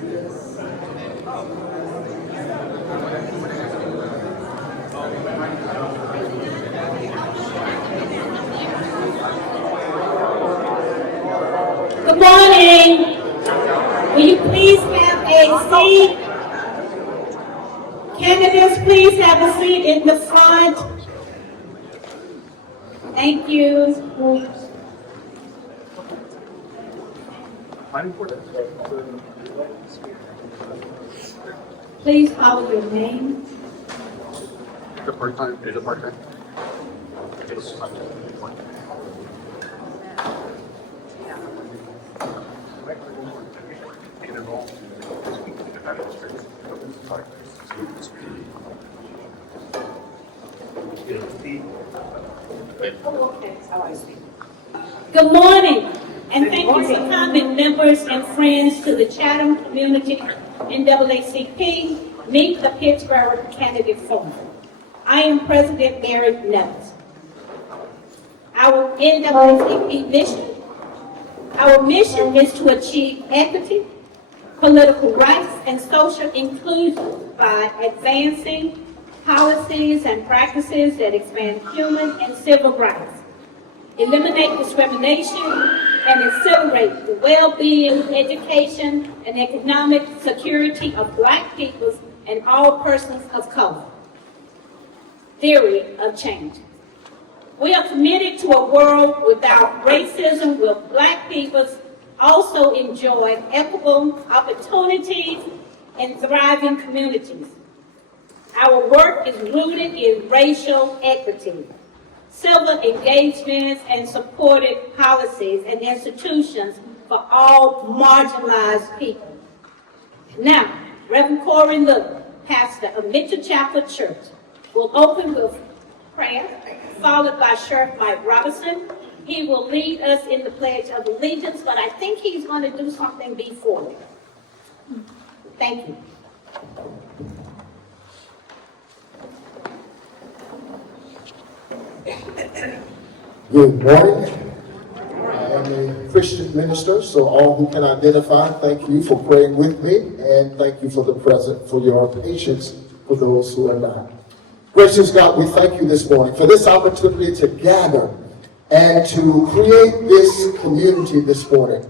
Good morning. Will you please have a seat? Candidates, please have a seat in the front. Thank you. Please call your name. Is it part-time? Is it part-time? Good morning, and thank you for coming, members and friends, to the Chatham Community NAACP Meet the Pittsboro Candidate Forum. I am President Mary Nevis. Our NAACP mission is to achieve equity, political rights, and social inclusion by advancing policies and practices that expand human and civil rights, eliminate discrimination, and accelerate the well-being, education, and economic security of Black peoples and all persons of color. Theory of change. We are committed to a world without racism, where Black peoples also enjoy equitable opportunities and thriving communities. Our work is rooted in racial equity, civil engagements, and supported policies and institutions for all marginalized people. Now, Reverend Corey Little, pastor of Mitchell Chapel Church, will open with prayer, followed by Sheriff Mike Robinson. He will lead us in the Pledge of Allegiance, but I think he's going to do something before. Thank you. Good morning. I am a Christian minister, so all who can identify, thank you for praying with me, and thank you for your patience for those who are not. Gracious God, we thank you this morning for this opportunity to gather and to create this community this morning.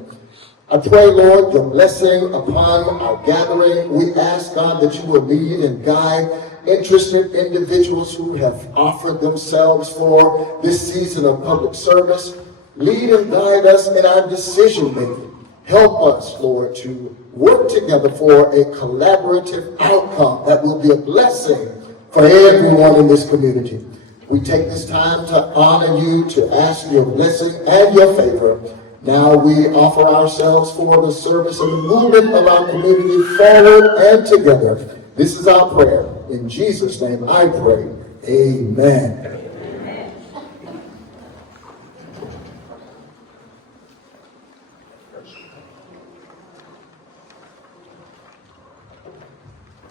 I pray, Lord, your blessing upon our gathering. We ask, God, that you will lead and guide interested individuals who have offered themselves for this season of public service. Lead and guide us in our decision making. Help us, Lord, to work together for a collaborative outcome that will be a blessing for everyone in this community. We take this time to honor you, to ask your blessing and your favor. Now we offer ourselves for the service and the movement of our community forward and together. This is our prayer. In Jesus' name I pray. Amen.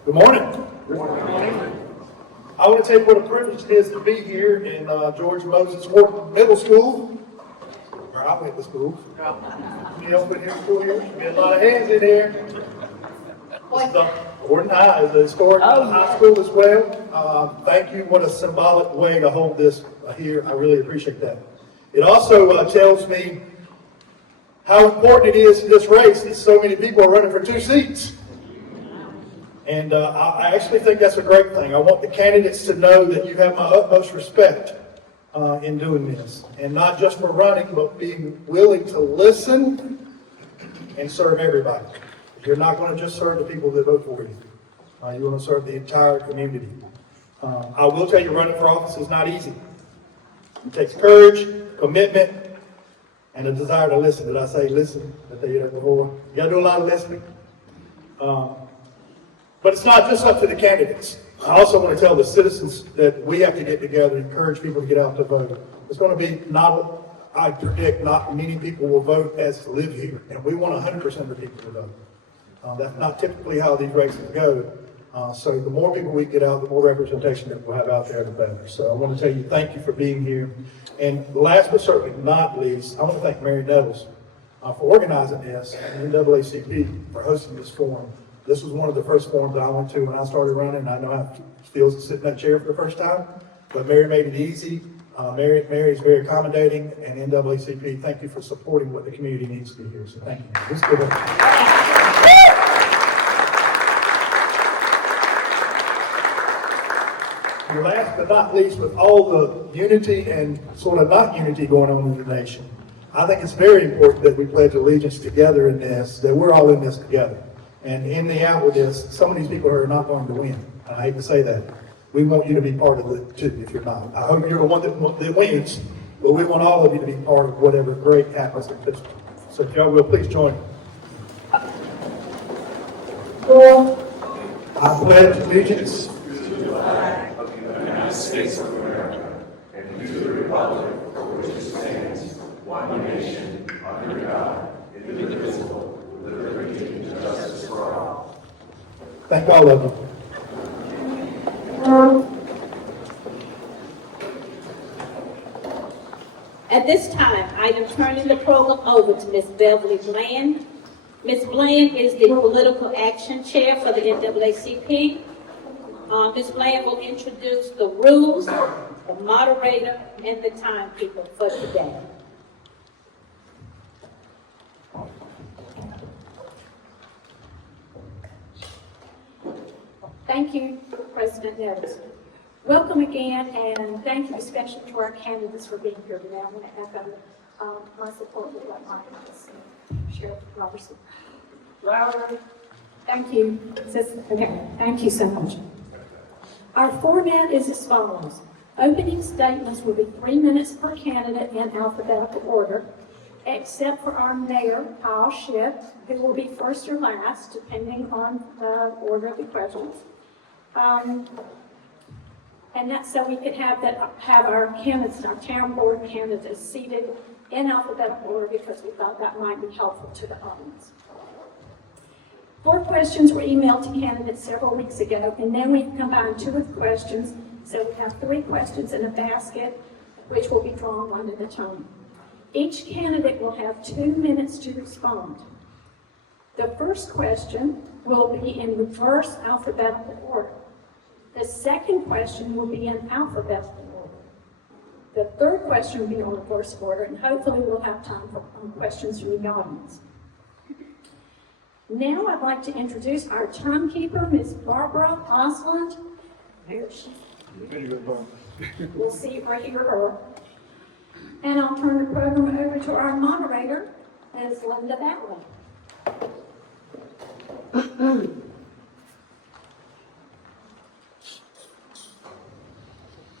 Good morning. Good morning. I want to tell you what a privilege it is to be here in George Moses Wharton Middle School, where I went to school. Anybody else been here before here? Be a lot of hands in here. Wharton High is a historic high school as well. Thank you. What a symbolic way to hold this here. I really appreciate that. It also tells me how important it is in this race that so many people are running for 2 seats. And I actually think that's a great thing. I want the candidates to know that you have my utmost respect in doing this. And not just for running, but being willing to listen and serve everybody. You're not going to just serve the people that vote for you. You want to serve the entire community. I will tell you, running for office is not easy. It takes courage, commitment, and a desire to listen. Did I say listen? Did I tell you that before? You got to do a lot of listening. But it's not just up to the candidates. I also want to tell the citizens that we have to get together and encourage people to get out to vote. It's going to be I predict not many people will vote as live here. And we want 100% of the people to vote. That's not typically how these races go. So the more people we get out, the more representation that we'll have out there, the better. So I want to tell you thank you for being here. And last but certainly not least, I want to thank Mary Nettles for organizing this, and NAACP for hosting this forum. This was one of the first forums I went to when I started running. I know how it feels to sit in that chair for the first time, but Mary made it easy. Mary is very accommodating, and NAACP, thank you for supporting what the community needs to hear. So thank you. Let's give it. And last but not least, with all the unity and sort of not unity going on in the nation, I think it's very important that we pledge allegiance together in this, that we're all in this together. And in the out with this, some of these people are not going to win. And I hate to say that. We want you to be part of it too, if you're not. I hope you're the one that wins, but we want all of you to be part of whatever great happens in Pittsburgh. So if y'all will, please join me. I pledge allegiance United States of America and to the republic for which it stands, one nation, under God, indivisible, with liberty and justice for all. Thank all of you. At this time, I am turning the program over to Ms. Beverly Bland. Ms. Bland is the Political Action Chair for the NAACP. Ms. Bland will introduce the rules, the moderator, and the timekeeper for today. Thank you, President Nettles. Welcome again, and thank you especially to our candidates for being here today. I want to echo my support with what Mike and Sheriff Robertson. Louder. Thank you. Okay, thank you so much. Our format is as follows. Opening statements will be 3 minutes per candidate in alphabetical order, except for our mayor, Paul Schiff, who will be first or last, depending on the order of the questions. And that's so we could have our candidates, our town board candidates seated in alphabetical order because we thought that might be helpful to the audience. 4 questions were emailed to candidates several weeks ago, and then we've combined 2 of the questions, so we have 3 questions in a basket, which will be drawn one at a time. Each candidate will have 2 minutes to respond. The first question will be in reverse alphabetical order. The second question will be in alphabetical order. The third question will be in reverse order, and hopefully we'll have time for questions from the audience. Now I'd like to introduce our timekeeper, Ms. Barbara Osland. There she is. We'll see if I hear her. And I'll turn the program over to our moderator, Ms. Linda Batley.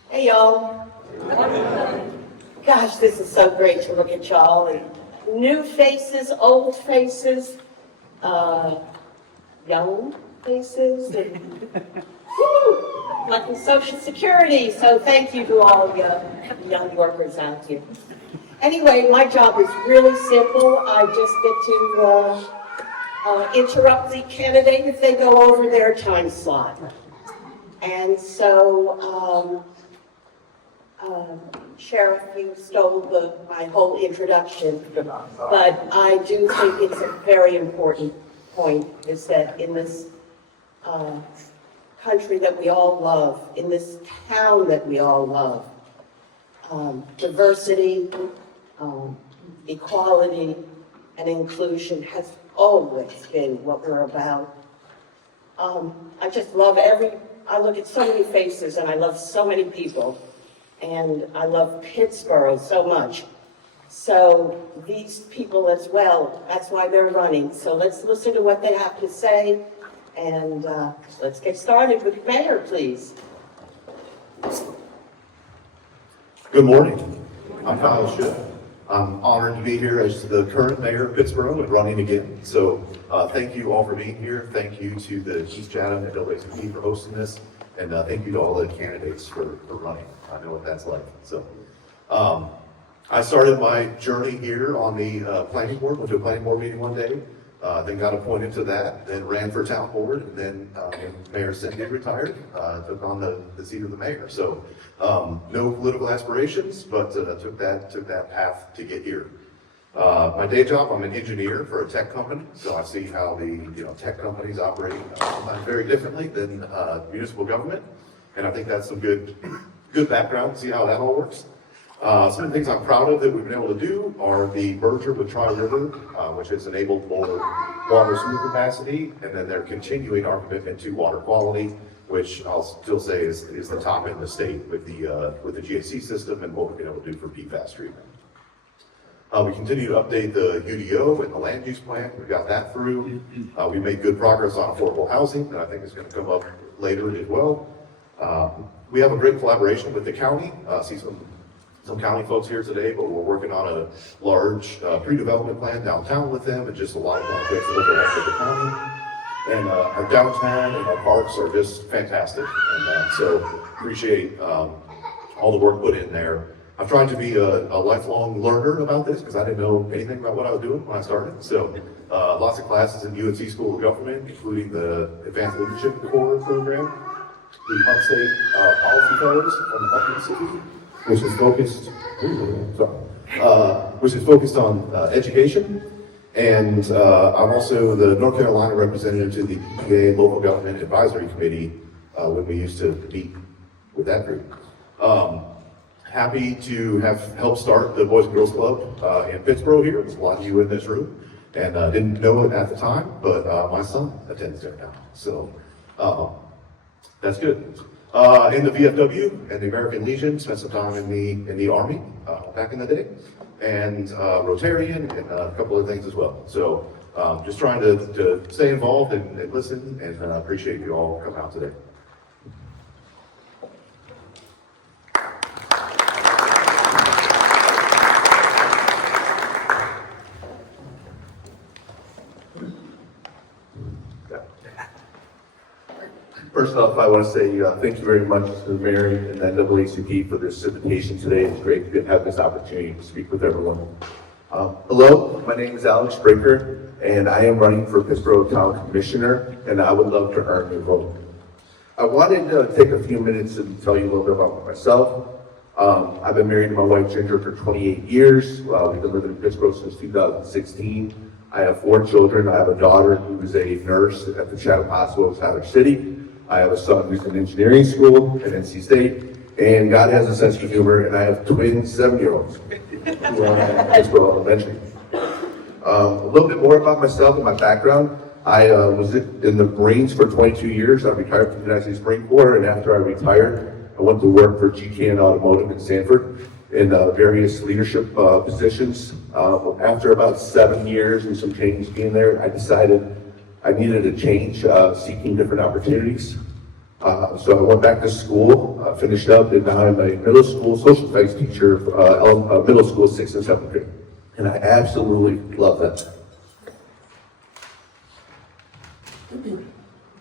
Hey y'all. Gosh, this is so great to look at y'all, and new faces, old faces, young faces, and like in Social Security. So thank you to all the young workers out here. Anyway, my job is really simple. I just get to interrupt the candidate if they go over their time slot. And so, Sheriff, you stole my whole introduction, but I do think it's a very important point, is that in this country that we all love, in this town that we all love, diversity, equality, and inclusion has always been what we're about. I just love I look at so many faces and I love so many people. And I love Pittsboro so much. So these people as well, that's why they're running. So let's listen to what they have to say, and let's get started with the mayor, please. Good morning. I'm Kyle Schiff. I'm honored to be here as the current mayor of Pittsboro and running again. So thank you all for being here. Thank you to the East Chatham and NAACP for hosting this. And thank you to all the candidates for running. I know what that's like. So I started my journey here on the planning board, went to a planning board meeting one day, then got appointed to that, then ran for town board, and then when Mayor Cindy retired, took on the seat of the mayor. So no political aspirations, but took that path to get here. My day job, I'm an engineer for a tech company, so I see how the tech companies operate sometimes very differently than municipal government, and I think that's some good background to see how that all works. Some of the things I'm proud of that we've been able to do are the merger with Tri-River, which has enabled more water sewer capacity, and then they're continuing our commitment to water quality, which I'll still say is the top in the state with the GAC system and what we've been able to do for PFAS treatment. We continue to update the UDO and the land use plan. We got that through. We made good progress on affordable housing, and I think it's going to come up later as well. We have a great collaboration with the county. See some county folks here today, but we're working on a large pre-development plan downtown with them, and just a lot of projects overlap with the county. And our downtown and our parks are just fantastic, and so appreciate all the work put in there. I've tried to be a lifelong learner about this because I didn't know anything about what I was doing when I started. So lots of classes in UNC School of Government, including the Advanced Leadership Core program, the Upstate Policy Fellows from the Hunt Institute, which is focused on education. And I'm also the North Carolina representative to the EPA Local Government Advisory Committee when we used to meet with that group. Happy to have helped start the Boys and Girls Club in Pittsboro here. There's a lot of you in this room, and didn't know it at the time, but my son attends there now, so that's good. In the VFW and the American Legion, spent some time in the Army back in the day, and Rotarian and a couple of things as well. So just trying to stay involved and listen, and appreciate you all coming out today. First off, I want to say thank you very much to the mayor and NAACP for this invitation today. It's great to have this opportunity to speak with everyone. Hello, my name is Alex Breaker, and I am running for Pittsboro Town Commissioner, and I would love to earn your vote. I wanted to take a few minutes and tell you a little bit about myself. I've been married to my wife Ginger for 28 years. We've been living in Pittsboro since 2016. I have 4 children. I have a daughter who is a nurse at the Chatham Hospital in Chatham City. I have a son who's in engineering school at NC State, and God has a sense of humor, and I have twin 7-year-olds who are at Pittsboro Elementary. A little bit more about myself and my background. I was in the Marines for 22 years. I retired from the United States Marine Corps, and after I retired, I went to work for GKN Automotive in Sanford in various leadership positions. After about 7 years and some change being there, I decided I needed a change, seeking different opportunities. So I went back to school, finished up, and now I'm a middle school social studies teacher, middle school 6th and 7th grade. And I absolutely love that.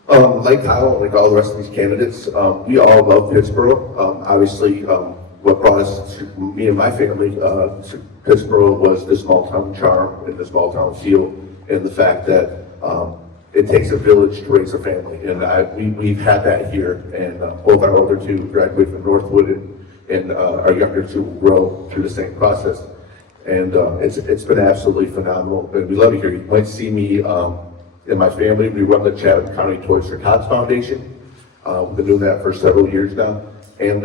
Like Kyle, like all the rest of these candidates, we all love Pittsboro. Obviously, what brought us, to me and my family, to Pittsboro was the small town charm and the small town feel, and the fact that it takes a village to raise a family, and we've had that here. And both our older 2 graduate from Northwood, and our younger 2 will grow through the same process. And it's been absolutely phenomenal, and we love it here. You might see me and my family. We run the Chatham County Toys for Tots Foundation. We've been doing that for several years now. And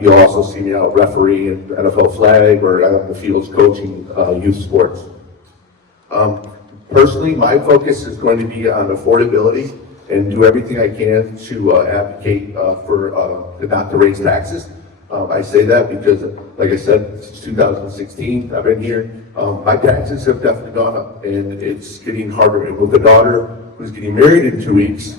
you'll also see me out refereeing NFL flag or out on the fields coaching youth sports. Personally, my focus is going to be on affordability and do everything I can to advocate for not to raise taxes. I say that because, like I said, since 2016, I've been here. My taxes have definitely gone up, and it's getting harder. And with a daughter who's getting married in 2 weeks,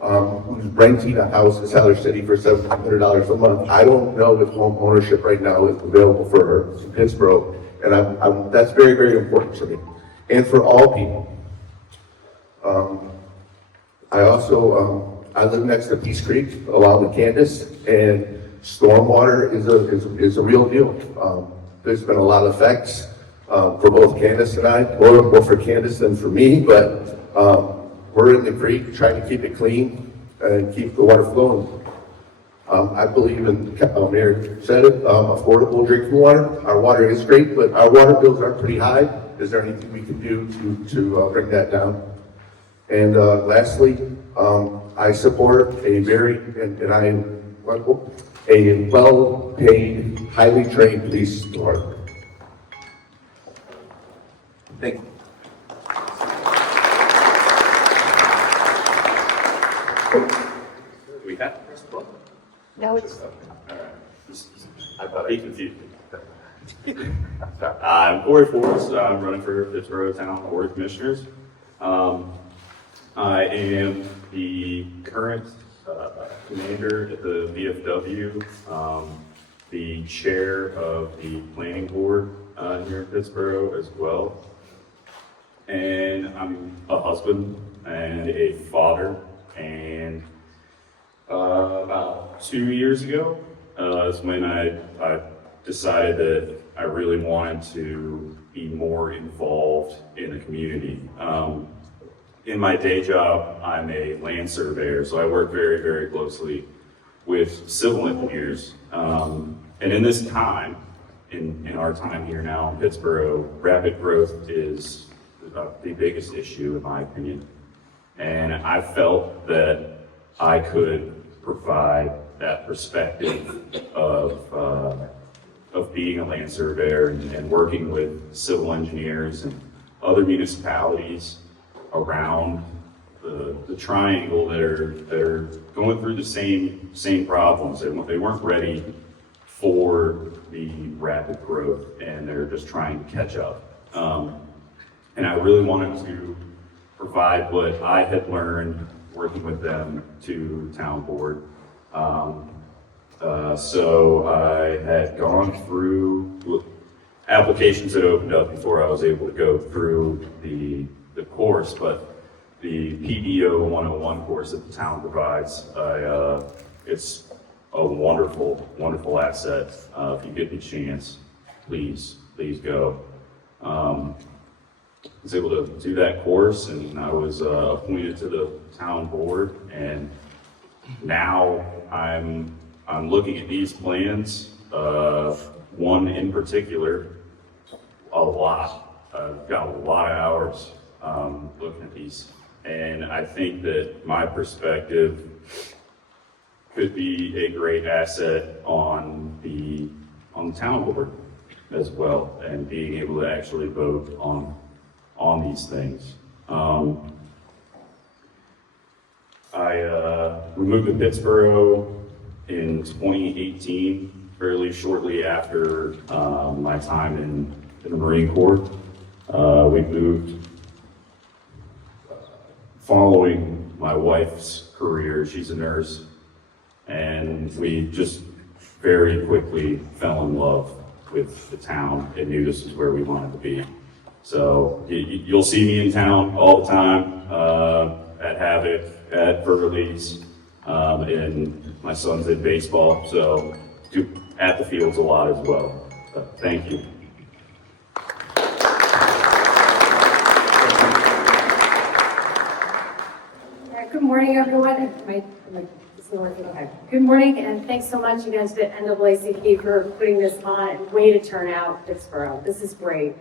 who's renting a house in Siler City for $700 a month, I don't know if home ownership right now is available for her in Pittsboro, and that's very, very important to me, and for all people. I also I live next to Peace Creek along with Candace, and stormwater is a real deal. There's been a lot of effects for both Candace and I, more for Candace than for me, but we're in the creek trying to keep it clean and keep the water flowing. I believe in, Mayor said it, affordable drinking water. Our water is great, but our water bills are pretty high. Is there anything we can do to bring that down? And lastly, I support a well-paid, highly trained police department. Thank you. We have to press the button. No, it's, I thought I confused me. I'm Corey Forrest. I'm running for Pittsboro Town Board of Commissioners. I am the current commander at the VFW, the chair of the planning board here in Pittsboro as well. And I'm a husband and a father. And about 2 years ago is when I decided that I really wanted to be more involved in the community. In my day job, I'm a land surveyor, so I work very, very closely with civil engineers. And in this time, in our time here now in Pittsboro, rapid growth is the biggest issue in my opinion. And I felt that I could provide that perspective of being a land surveyor and working with civil engineers and other municipalities around the triangle that are going through the same problems. They weren't ready for the rapid growth and they're just trying to catch up. And I really wanted to provide what I had learned working with them to town board. So I had gone through applications that opened up before I was able to go through the course, but the PBO 101 course that the town provides, it's a wonderful, wonderful asset. If you get the chance, please go. I was able to do that course and I was appointed to the town board, and now I'm looking at these plans, one in particular, a lot. I've got a lot of hours looking at these, and I think that my perspective could be a great asset on the town board as well, and being able to actually vote on these things. We moved to Pittsboro in 2018, fairly shortly after my time in the Marine Corps. We moved following my wife's career. She's a nurse, and we just very quickly fell in love with the town and knew this is where we wanted to be. So you'll see me in town all the time, at Havoc, at Burley's, and my son's in baseball, so at the fields a lot as well. But thank you. Good morning, everyone. Good morning, and thanks so much again to the NAACP for putting this on, and way to turn out Pittsboro. This is great.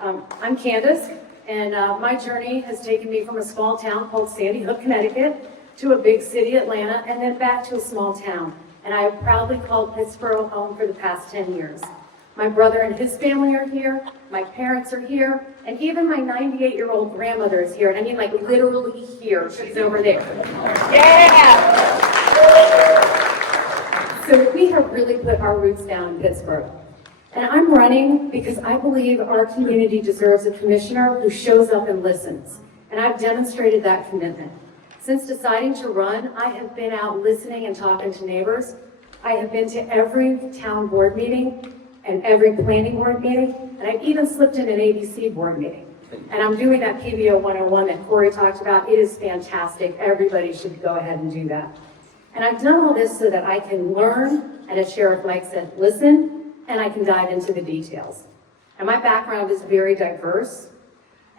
I'm Candace, and my journey has taken me from a small town called Sandy Hook, Connecticut, to a big city, Atlanta, and then back to a small town. And I have proudly called Pittsboro home for the past 10 years. My brother and his family are here, my parents are here, and even my 98-year-old grandmother is here. And I mean like literally here, she's over there. Yeah! So we have really put our roots down in Pittsboro. And I'm running because I believe our community deserves a commissioner who shows up and listens. And I've demonstrated that commitment. Since deciding to run, I have been out listening and talking to neighbors. I have been to every town board meeting and every planning board meeting, and I've even slipped in an ABC board meeting. And I'm doing that PBO 101 that Corey talked about. It is fantastic. Everybody should go ahead and do that. And I've done all this so that I can learn, and as Sheriff Mike said, listen, and I can dive into the details. And my background is very diverse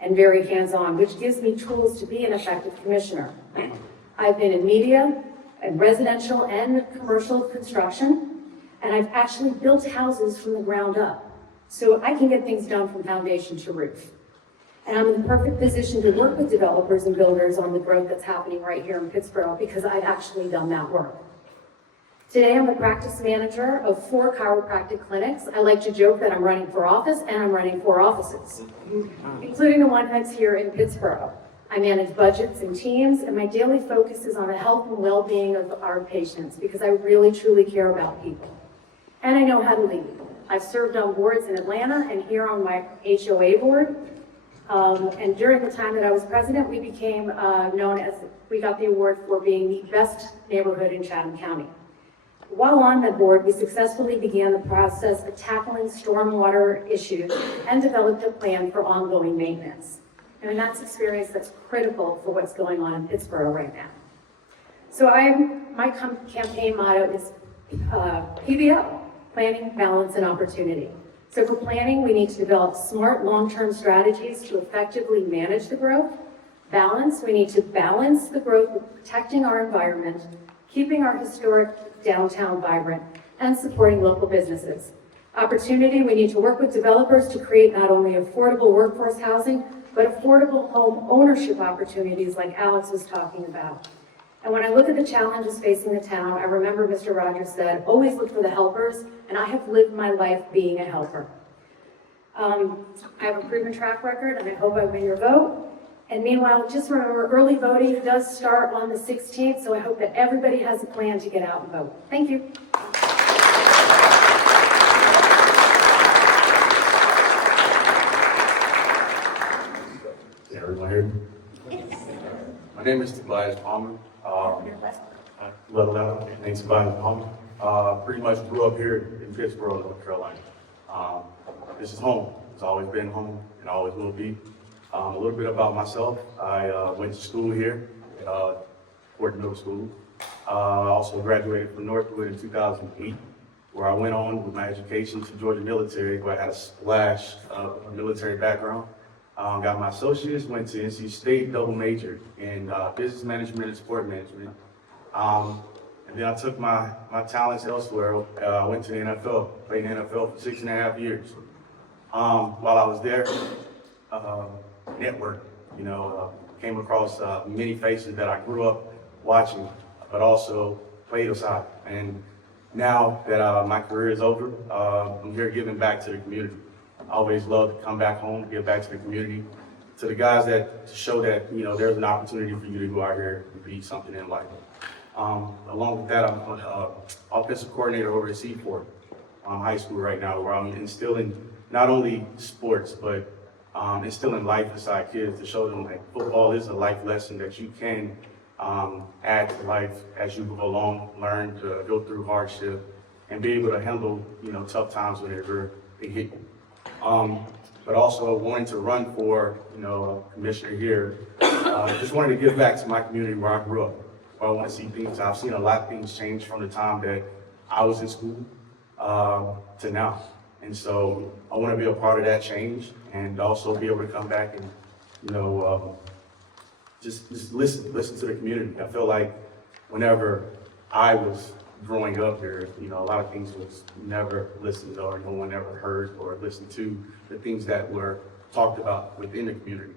and very hands-on, which gives me tools to be an effective commissioner. I've been in media, in residential and commercial construction, and I've actually built houses from the ground up. So I can get things done from foundation to roof. And I'm in the perfect position to work with developers and builders on the growth that's happening right here in Pittsboro because I've actually done that work. Today, I'm the practice manager of 4 chiropractic clinics. I like to joke that I'm running for office, and I'm running 4 offices, including the one that's here in Pittsboro. I manage budgets and teams, and my daily focus is on the health and well-being of our patients because I really, truly care about people. And I know how to lead. I've served on boards in Atlanta and here on my HOA board. And during the time that I was president, we became we got the award for being the best neighborhood in Chatham County. While on the board, we successfully began the process of tackling stormwater issues and developed a plan for ongoing maintenance. And that's experience that's critical for what's going on in Pittsboro right now. So my campaign motto is PBO, Planning, Balance, and Opportunity. So for planning, we need to develop smart long-term strategies to effectively manage the growth. Balance, we need to balance the growth with protecting our environment, keeping our historic downtown vibrant, and supporting local businesses. Opportunity, we need to work with developers to create not only affordable workforce housing, but affordable home ownership opportunities like Alex was talking about. And when I look at the challenges facing the town, I remember Mr. Rogers said, always look for the helpers, and I have lived my life being a helper. I have a proven track record, and I hope I win your vote. And meanwhile, just remember, early voting does start on the 16th, so I hope that everybody has a plan to get out and vote. Thank you. Is everyone here? My name is Tobias Palmer. My name's Tobias Palmer. Pretty much grew up here in Pittsboro, North Carolina. This is home. It's always been home and always will be. A little bit about myself. I went to school here, Fort Middle School. I also graduated from Northwood in 2008, where I went on with my education to Georgia Military, where I had a splash of a military background. Got my associates, went to NC State, double majored in business management and sport management. And then I took my talents elsewhere. I went to the NFL, played in the NFL for 6.5 years. While I was there, network, came across many faces that I grew up watching, but also played aside. And now that my career is over, I'm here giving back to the community. I always love to come back home, give back to the community, to the guys to show that, there's an opportunity for you to go out here and be something in life. Along with that, I'm an offensive coordinator over at Stewart high school right now, where I'm instilling not only sports, but instilling life inside kids to show them that football is a life lesson that you can add to life as you go along, learn to go through hardship, and be able to handle, tough times whenever they hit you. But also wanting to run for, commissioner here, just wanted to give back to my community where I grew up. Where I want to see things. I've seen a lot of things change from the time that I was in school to now. And so I want to be a part of that change and also be able to come back and, just listen to the community. I feel like whenever I was growing up here, a lot of things was never listened or no one ever heard or listened to the things that were talked about within the community.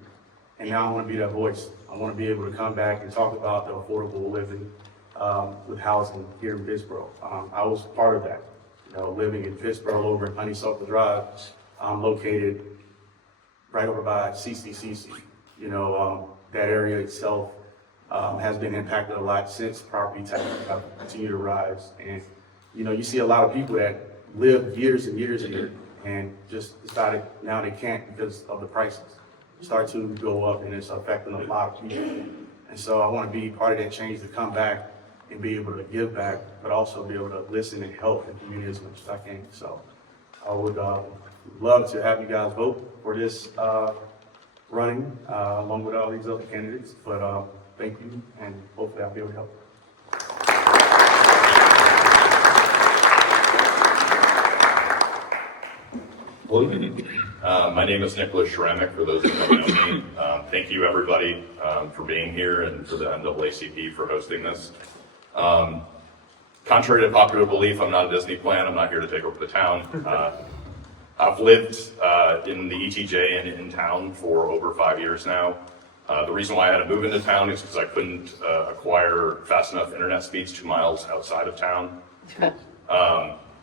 And now I want to be that voice. I want to be able to come back and talk about the affordable living with housing here in Pittsboro. I was part of that. Living in Pittsboro over in Honeysuckle Drive, located right over by CCCC. That area itself has been impacted a lot since property taxes have continued to rise. And, you see a lot of people that lived years and years and just decided now they can't because of the prices start to go up, and it's affecting a lot of people. And so I want to be part of that change to come back and be able to give back, but also be able to listen and help the community as much as I can. So I would love to have you guys vote for this running along with all these other candidates. But thank you, and hopefully I'll be able to help. My name is Nicholas Shramick, for those who don't know me. Thank you, everybody, for being here and for the NAACP for hosting this. Contrary to popular belief, I'm not a Disney plan. I'm not here to take over the town. I've lived in the ETJ and in town for over 5 years now. The reason why I had to move into town is because I couldn't acquire fast enough internet speeds 2 miles outside of town.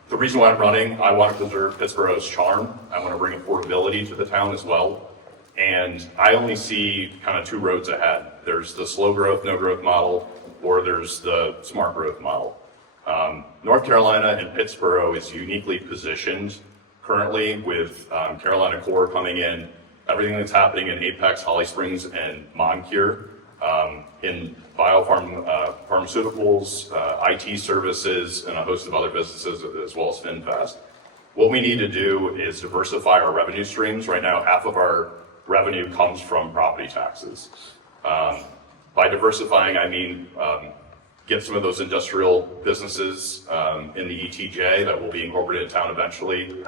The reason why I'm running, I want to preserve Pittsboro's charm. I want to bring affordability to the town as well. And I only see kind of 2 roads ahead. There's the slow growth, no growth model, or there's the smart growth model. North Carolina and Pittsboro is uniquely positioned currently with Carolina Core coming in, everything that's happening in Apex, Holly Springs, and Moncure, in pharmaceuticals, IT services, and a host of other businesses, as well as FinFast. What we need to do is diversify our revenue streams. Right now, half of our revenue comes from property taxes. By diversifying, I mean get some of those industrial businesses in the ETJ that will be incorporated in town eventually.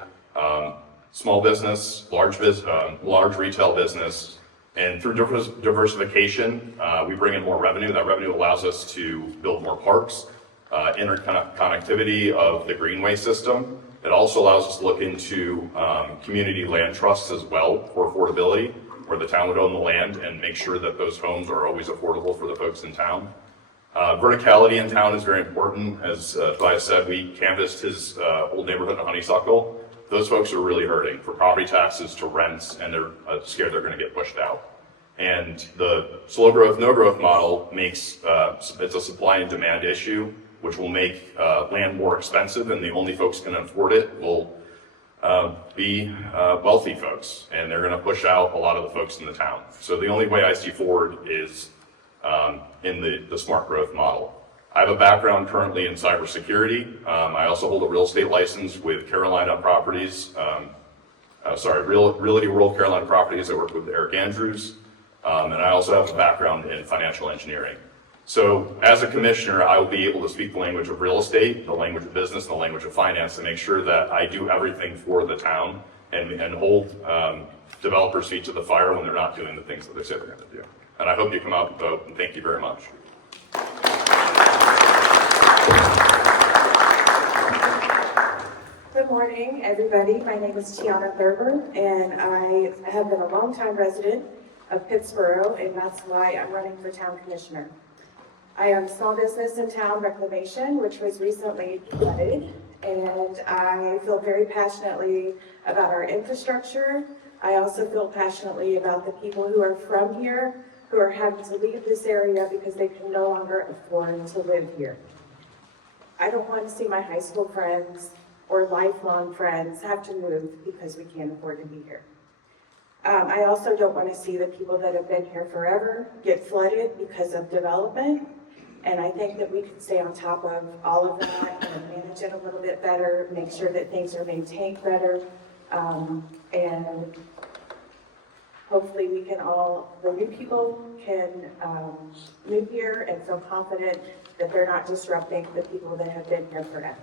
Small business, large retail business, and through diversification, we bring in more revenue. That revenue allows us to build more parks, interconnectivity of the greenway system. It also allows us to look into community land trusts as well for affordability, where the town would own the land and make sure that those homes are always affordable for the folks in town. Verticality in town is very important. As Tobias said, we canvassed his old neighborhood in Honeysuckle. Those folks are really hurting for property taxes to rents, and they're scared they're going to get pushed out. And the slow growth, no growth model makes it's a supply and demand issue, which will make land more expensive, and the only folks who can afford it will be wealthy folks, and they're going to push out a lot of the folks in the town. So the only way I see forward is in the smart growth model. I have a background currently in cybersecurity. I also hold a real estate license with Carolina Properties, Realty World Carolina Properties. I work with Eric Andrews, and I also have a background in financial engineering. So as a commissioner, I will be able to speak the language of real estate, the language of business, and the language of finance to make sure that I do everything for the town and hold developers' feet to the fire when they're not doing the things that they say they're going to do. And I hope you come out and vote, and thank you very much. Good morning, everybody. My name is Tiana Thurber, and I have been a longtime resident of Pittsboro, and that's why I'm running for town commissioner. I am small business in town reclamation, which was recently flooded, and I feel very passionately about our infrastructure. I also feel passionately about the people who are from here, who are having to leave this area because they can no longer afford to live here. I don't want to see my high school friends or lifelong friends have to move because we can't afford to be here. I also don't want to see the people that have been here forever get flooded because of development. And I think that we can stay on top of all of that and manage it a little bit better, make sure that things are maintained better, and hopefully we can the new people can move here and feel confident that they're not disrupting the people that have been here forever.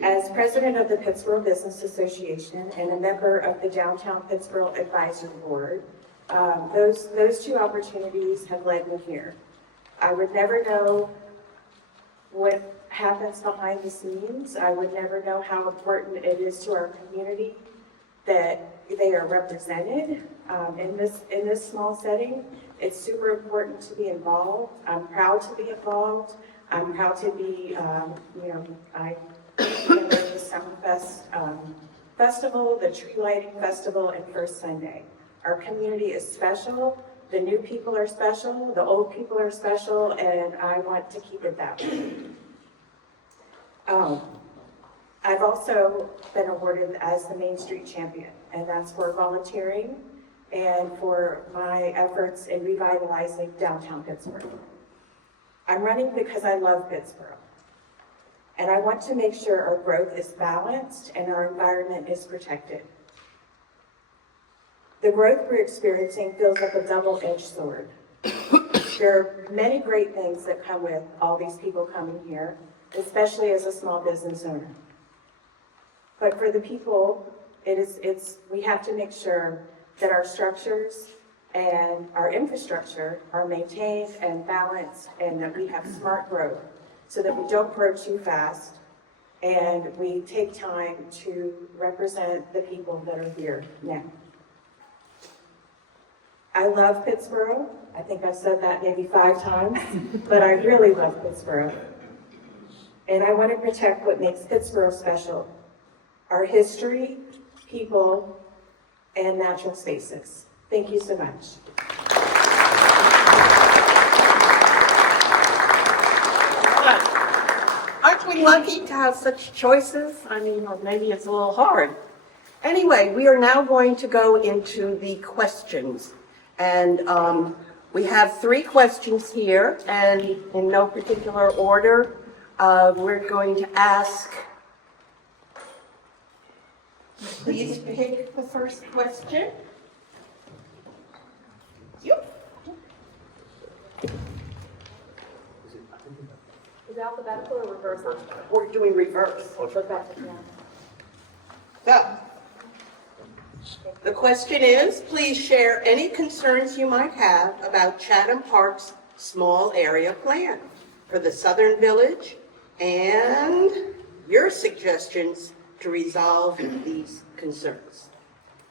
As president of the Pittsboro Business Association and a member of the Downtown Pittsboro Advisory Board, those 2 opportunities have led me here. I would never know what happens behind the scenes. I would never know how important it is to our community that they are represented in this small setting. It's super important to be involved. I'm proud to be involved. I'm proud to be, I remember the Summerfest Festival, the Tree Lighting Festival, and First Sunday. Our community is special. The new people are special. The old people are special, and I want to keep it that way. I've also been awarded as the Main Street Champion, and that's for volunteering and for my efforts in revitalizing downtown Pittsboro. I'm running because I love Pittsboro, and I want to make sure our growth is balanced and our environment is protected. The growth we're experiencing feels like a double-edged sword. There are many great things that come with all these people coming here, especially as a small business owner. But for the people, we have to make sure that our structures and our infrastructure are maintained and balanced, and that we have smart growth so that we don't grow too fast and we take time to represent the people that are here now. I love Pittsboro. I think I've said that maybe 5 times, but I really love Pittsboro. And I want to protect what makes Pittsboro special: our history, people, and natural spaces. Thank you so much. Aren't we lucky to have such choices? I mean, or maybe it's a little hard. Anyway, we are now going to go into the questions. And we have 3 questions here, and in no particular order. We're going to ask, please pick the first question. You. Is it alphabetical or reverse alphabetical? We're doing reverse. So, the question is, please share any concerns you might have about Chatham Park's small area plan for the Southern Village and your suggestions to resolve these concerns.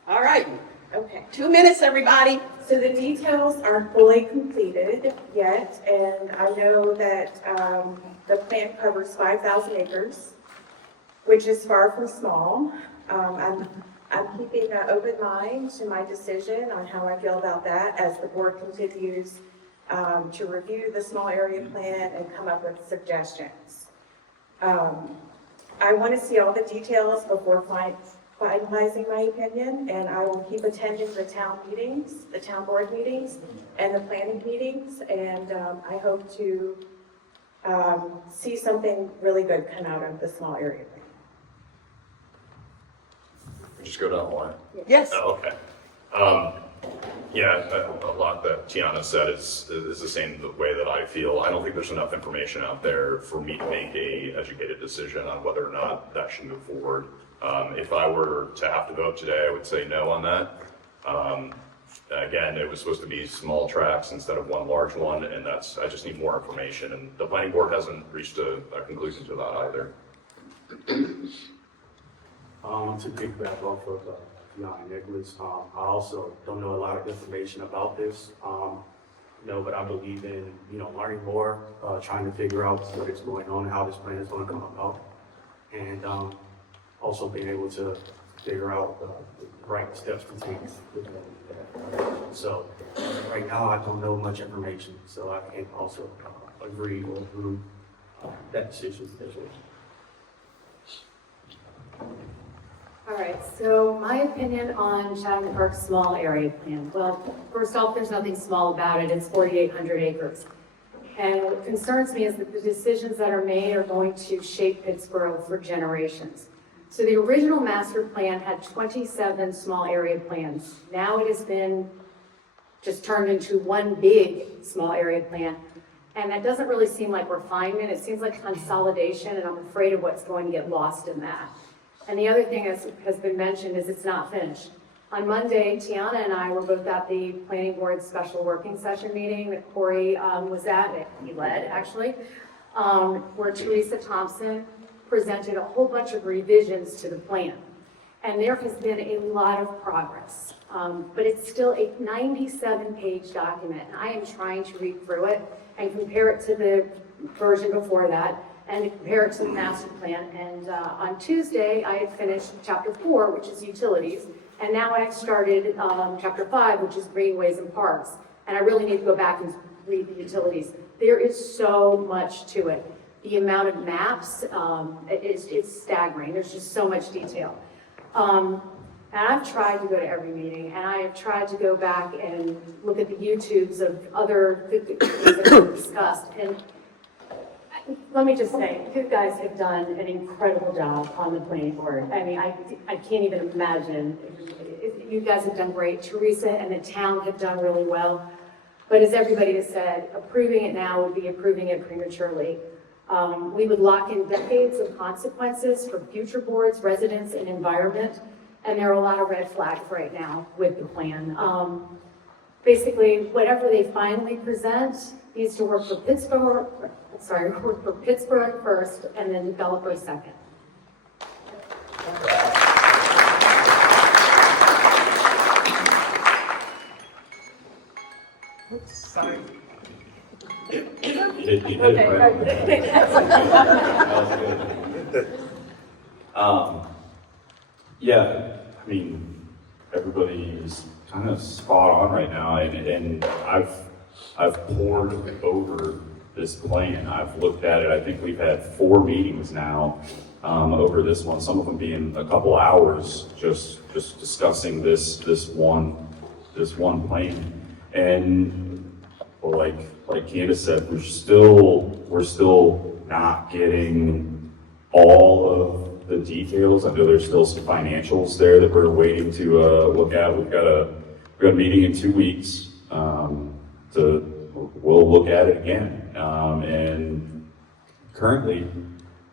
All right. Okay. 2 minutes, everybody. So the details aren't fully completed yet, and I know that the plan covers 5,000 acres, which is far from small. I'm keeping an open mind to my decision on how I feel about that as the board continues to review the small area plan and come up with suggestions. I want to see all the details before finalizing my opinion, and I will keep attending the town meetings, the town board meetings, and the planning meetings, and I hope to see something really good come out of the small area plan. Just go down the line. Yes. Oh, okay. Yeah, a lot that Tiana said is the same the way that I feel. I don't think there's enough information out there for me to make a educated decision on whether or not that should move forward. If I were to have to vote today, I would say no on that. Again, it was supposed to be small tracks instead of one large one, and I just need more information, and the planning board hasn't reached a conclusion to that either. To piggyback off of Tiana and Nicholas, I also don't know a lot of information about this, but I believe in, learning more, trying to figure out what is going on, how this plan is going to come about, and also being able to figure out the right steps to take. So right now, I don't know much information, so I can't also agree or approve that decision. All right, so my opinion on Chatham Park's small area plan. Well, first off, there's nothing small about it. It's 4,800 acres. And what concerns me is that the decisions that are made are going to shape Pittsboro for generations. So the original master plan had 27 small area plans. Now it has been just turned into one big small area plan. And that doesn't really seem like refinement. It seems like consolidation, and I'm afraid of what's going to get lost in that. And the other thing has been mentioned is it's not finished. On Monday, Tiana and I were both at the planning board special working session meeting that Corey was at, he led actually, where Teresa Thompson presented a whole bunch of revisions to the plan. And there has been a lot of progress, but it's still a 97-page document. And I am trying to read through it and compare it to the version before that, and compare it to the master plan. And on Tuesday, I had finished chapter 4, which is utilities, and now I've started chapter 5, which is greenways and parks. And I really need to go back and read the utilities. There is so much to it. The amount of maps, it's staggering. There's just so much detail. And I've tried to go to every meeting, and I have tried to go back and look at the YouTubes of other things that we've discussed. And let me just say, you guys have done an incredible job on the planning board. I mean, I can't even imagine. You guys have done great. Teresa and the town have done really well. But as everybody has said, approving it now would be approving it prematurely. We would lock in decades of consequences for future boards, residents, and environment. And there are a lot of red flags right now with the plan. basically, whatever they finally present needs to work for Pittsboro, work for Pittsburgh first and then developer second. You hit it right. That was good. Yeah, I mean, everybody is kind of spot on right now, and I've pored over this plan. I've looked at it. I think we've had 4 meetings now over this one. Some of them being a couple hours, just discussing this one plan. And like Candace said, we're still not getting all of the details. I know there's still some financials there that we're waiting to look at. We've got a meeting in 2 weeks. We'll look at it again. And currently,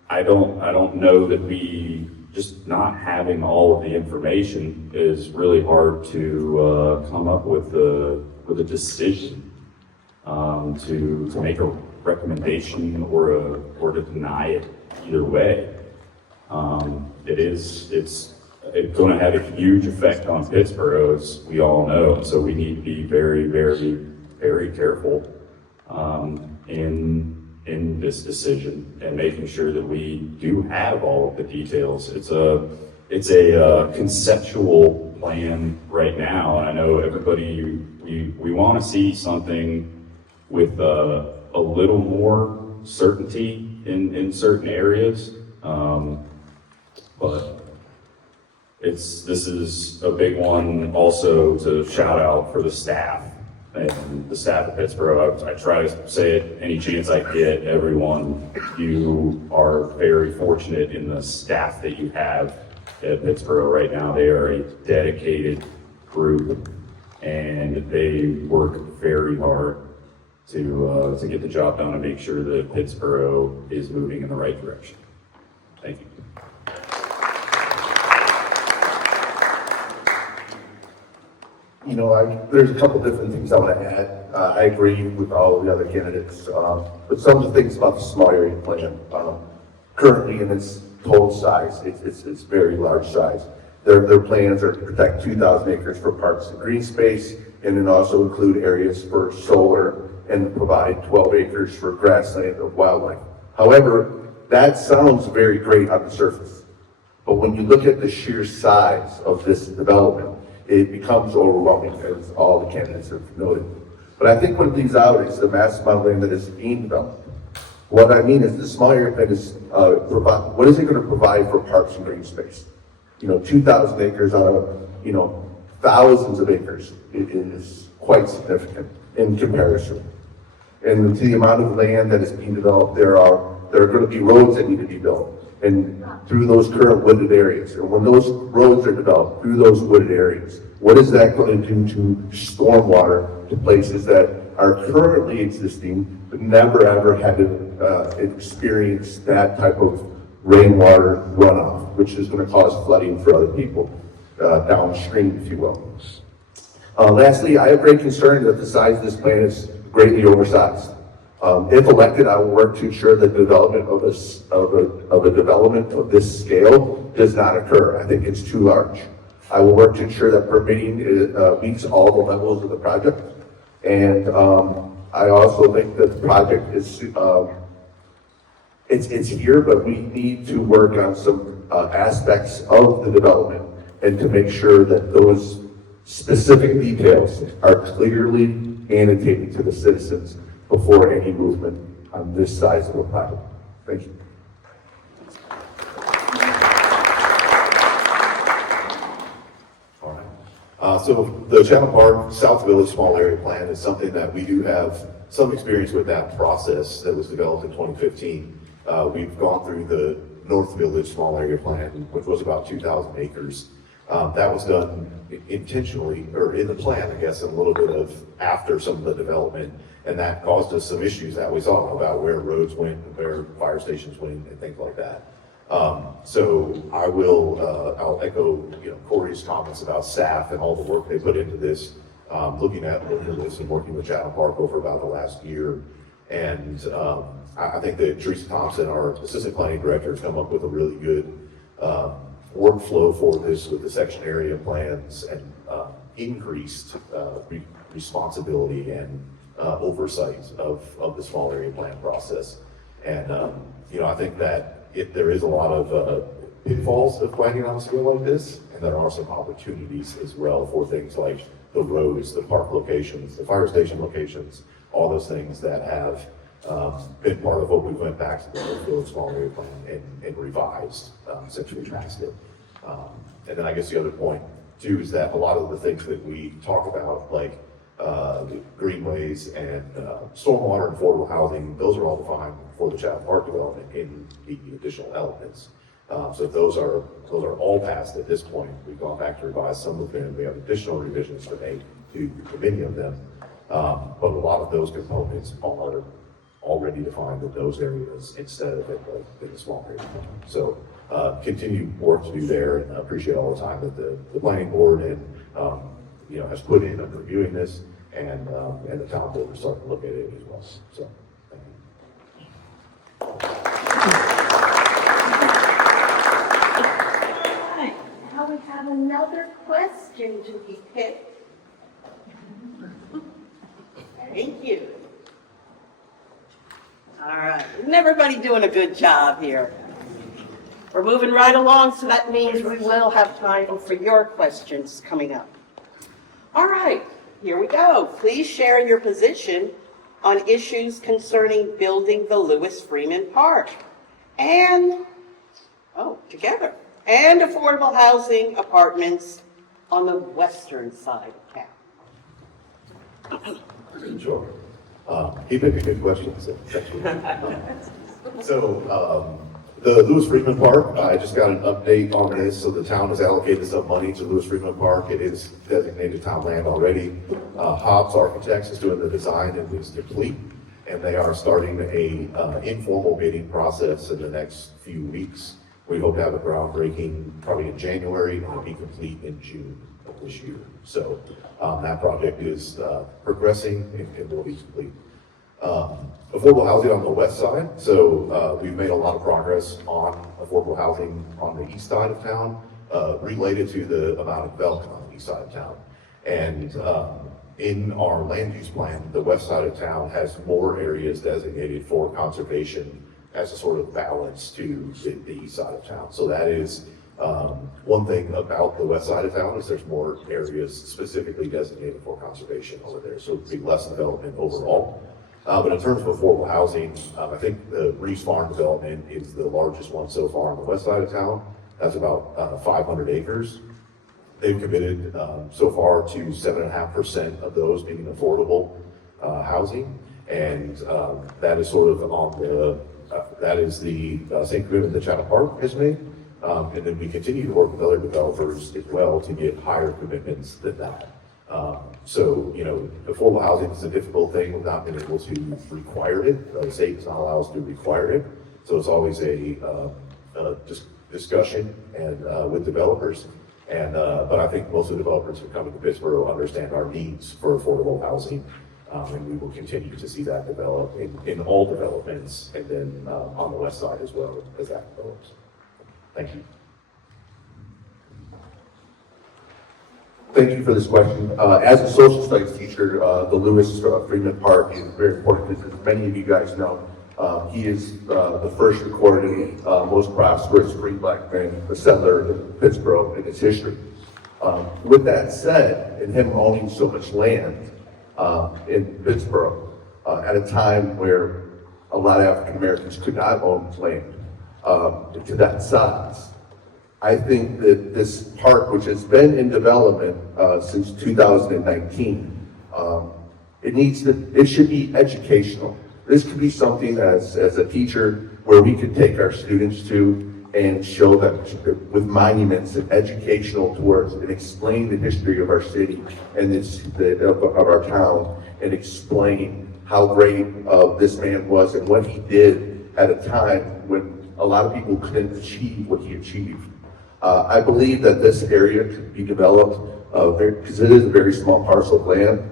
I don't know that we just not having all of the information is really hard to come up with a decision to make a recommendation or to deny it either way. It's going to have a huge effect on Pittsboro, as we all know. So we need to be very, very, very careful in this decision and making sure that we do have all of the details. It's a conceptual plan right now, and I know everybody we want to see something with a little more certainty in certain areas, but this is a big one also to shout out for the staff and the staff of Pittsboro. I try to say it any chance I get. Everyone, you are very fortunate in the staff that you have at Pittsboro right now. They are a dedicated group and they work very hard to get the job done and make sure that Pittsboro is moving in the right direction. Thank you. You know, there's a couple different things I want to add. I agree with all the other candidates, but some of the things about the small area plan, currently in its total size, it's very large size. Their plans are to protect 2,000 acres for parks and green space, and then also include areas for solar and provide 12 acres for grassland of wildlife. However, that sounds very great on the surface, but when you look at the sheer size of this development, it becomes overwhelming, as all the candidates have noted. But I think what it leaves out is the massive amount of land that is being developed. What I mean is the small area plan is what is it going to provide for parks and green space? 2,000 acres out of, thousands of acres. It is quite significant in comparison. And to the amount of land that is being developed, there are going to be roads that need to be built. And through those current wooded areas, and when those roads are developed through those wooded areas, what is that going to do to stormwater to places that are currently existing but never ever had to experience that type of rainwater runoff, which is going to cause flooding for other people downstream, if you will. Lastly, I have great concern that the size of this plan is greatly oversized. If elected, I will work to ensure that the development of a development of this scale does not occur. I think it's too large. I will work to ensure that permitting meets all the levels of the project. And I also think that the project is it's here, but we need to work on some aspects of the development and to make sure that those specific details are clearly annotated to the citizens before any movement on this size of a project. Thank you. All right. So the Chatham Park South Village Small Area Plan is something that we do have some experience with that process that was developed in 2015. We've gone through the North Village Small Area Plan, which was about 2,000 acres. That was done intentionally, or in the plan, I guess, a little bit of after some of the development, and that caused us some issues that we saw about where roads went, and where fire stations went, and things like that. So I'll echo Corey's comments about staff and all the work they put into this. looking at this and working with Chatham Park over about the last year. And I think that Teresa Thompson, our assistant planning director, has come up with a really good workflow for this with the section area plans and increased responsibility and oversight of the small area plan process. And I think that there is a lot of pitfalls of planning on a scale like this, and there are some opportunities as well for things like the roads, the park locations, the fire station locations, all those things that have been part of what we went back to the Northfield Small Area Plan and revised since we passed it. And then I guess the other point too is that a lot of the things that we talk about, like the greenways and stormwater and affordable housing, those are all defined for the Chatham Park development in the additional elements. So those are all passed at this point. We've gone back to revise some of them. We have additional revisions to make to many of them. But a lot of those components are already defined in those areas instead of in the small area. So continued work to do there, and I appreciate all the time that the planning board and has put in on reviewing this, and the town board is starting to look at it as well. So thank you. All right, now we have another question to be picked. Thank you. All right, isn't everybody doing a good job here? We're moving right along, so that means we will have time for your questions coming up. All right, here we go. Please share your position on issues concerning building the Lewis Freeman Park and affordable housing apartments on the western side of town. Sure. He picked a good question. So the Lewis Freeman Park, I just got an update on this. So the town has allocated some money to Lewis Freeman Park. It is designated town land already. Hobbs Architects is doing the design and is complete. And they are starting a informal bidding process in the next few weeks. We hope to have a groundbreaking probably in January and be complete in June of this year. So that project is progressing and will be complete. Affordable housing on the west side. So we've made a lot of progress on affordable housing on the east side of town, related to the amount of development on the east side of town. And in our land use plan, the west side of town has more areas designated for conservation as a sort of balance to the east side of town. So that is one thing about the west side of town is there's more areas specifically designated for conservation over there. So it'd be less development overall. But in terms of affordable housing, I think the Reese Farm development is the largest one so far on the west side of town. That's about 500 acres. They've committed so far to 7.5% of those being affordable housing. And that is sort of on the, that is the same commitment that Chatham Park has made. And then we continue to work with other developers as well to get higher commitments than that. So, affordable housing is a difficult thing. We've not been able to require it. The state does not allow us to require it. So it's always a discussion and with developers. And but I think most of the developers who come into Pittsboro understand our needs for affordable housing. And we will continue to see that develop in all developments, and then on the west side as well as that develops. Thank you. Thank you for this question. As a social studies teacher, the Lewis Freeman Park is very important because, as many of you guys know, he is the first recorded most prosperous free black man, a settler in Pittsboro in its history. With that said, and him owning so much land in Pittsboro at a time where a lot of African Americans could not own land to that size, I think that this park, which has been in development since 2019, it should be educational. This could be something as a teacher where we could take our students to and show them with monuments and educational tours and explain the history of our city and of our town, and explain how great this man was and what he did at a time when a lot of people couldn't achieve what he achieved. I believe that this area could be developed, because it is a very small parcel of land.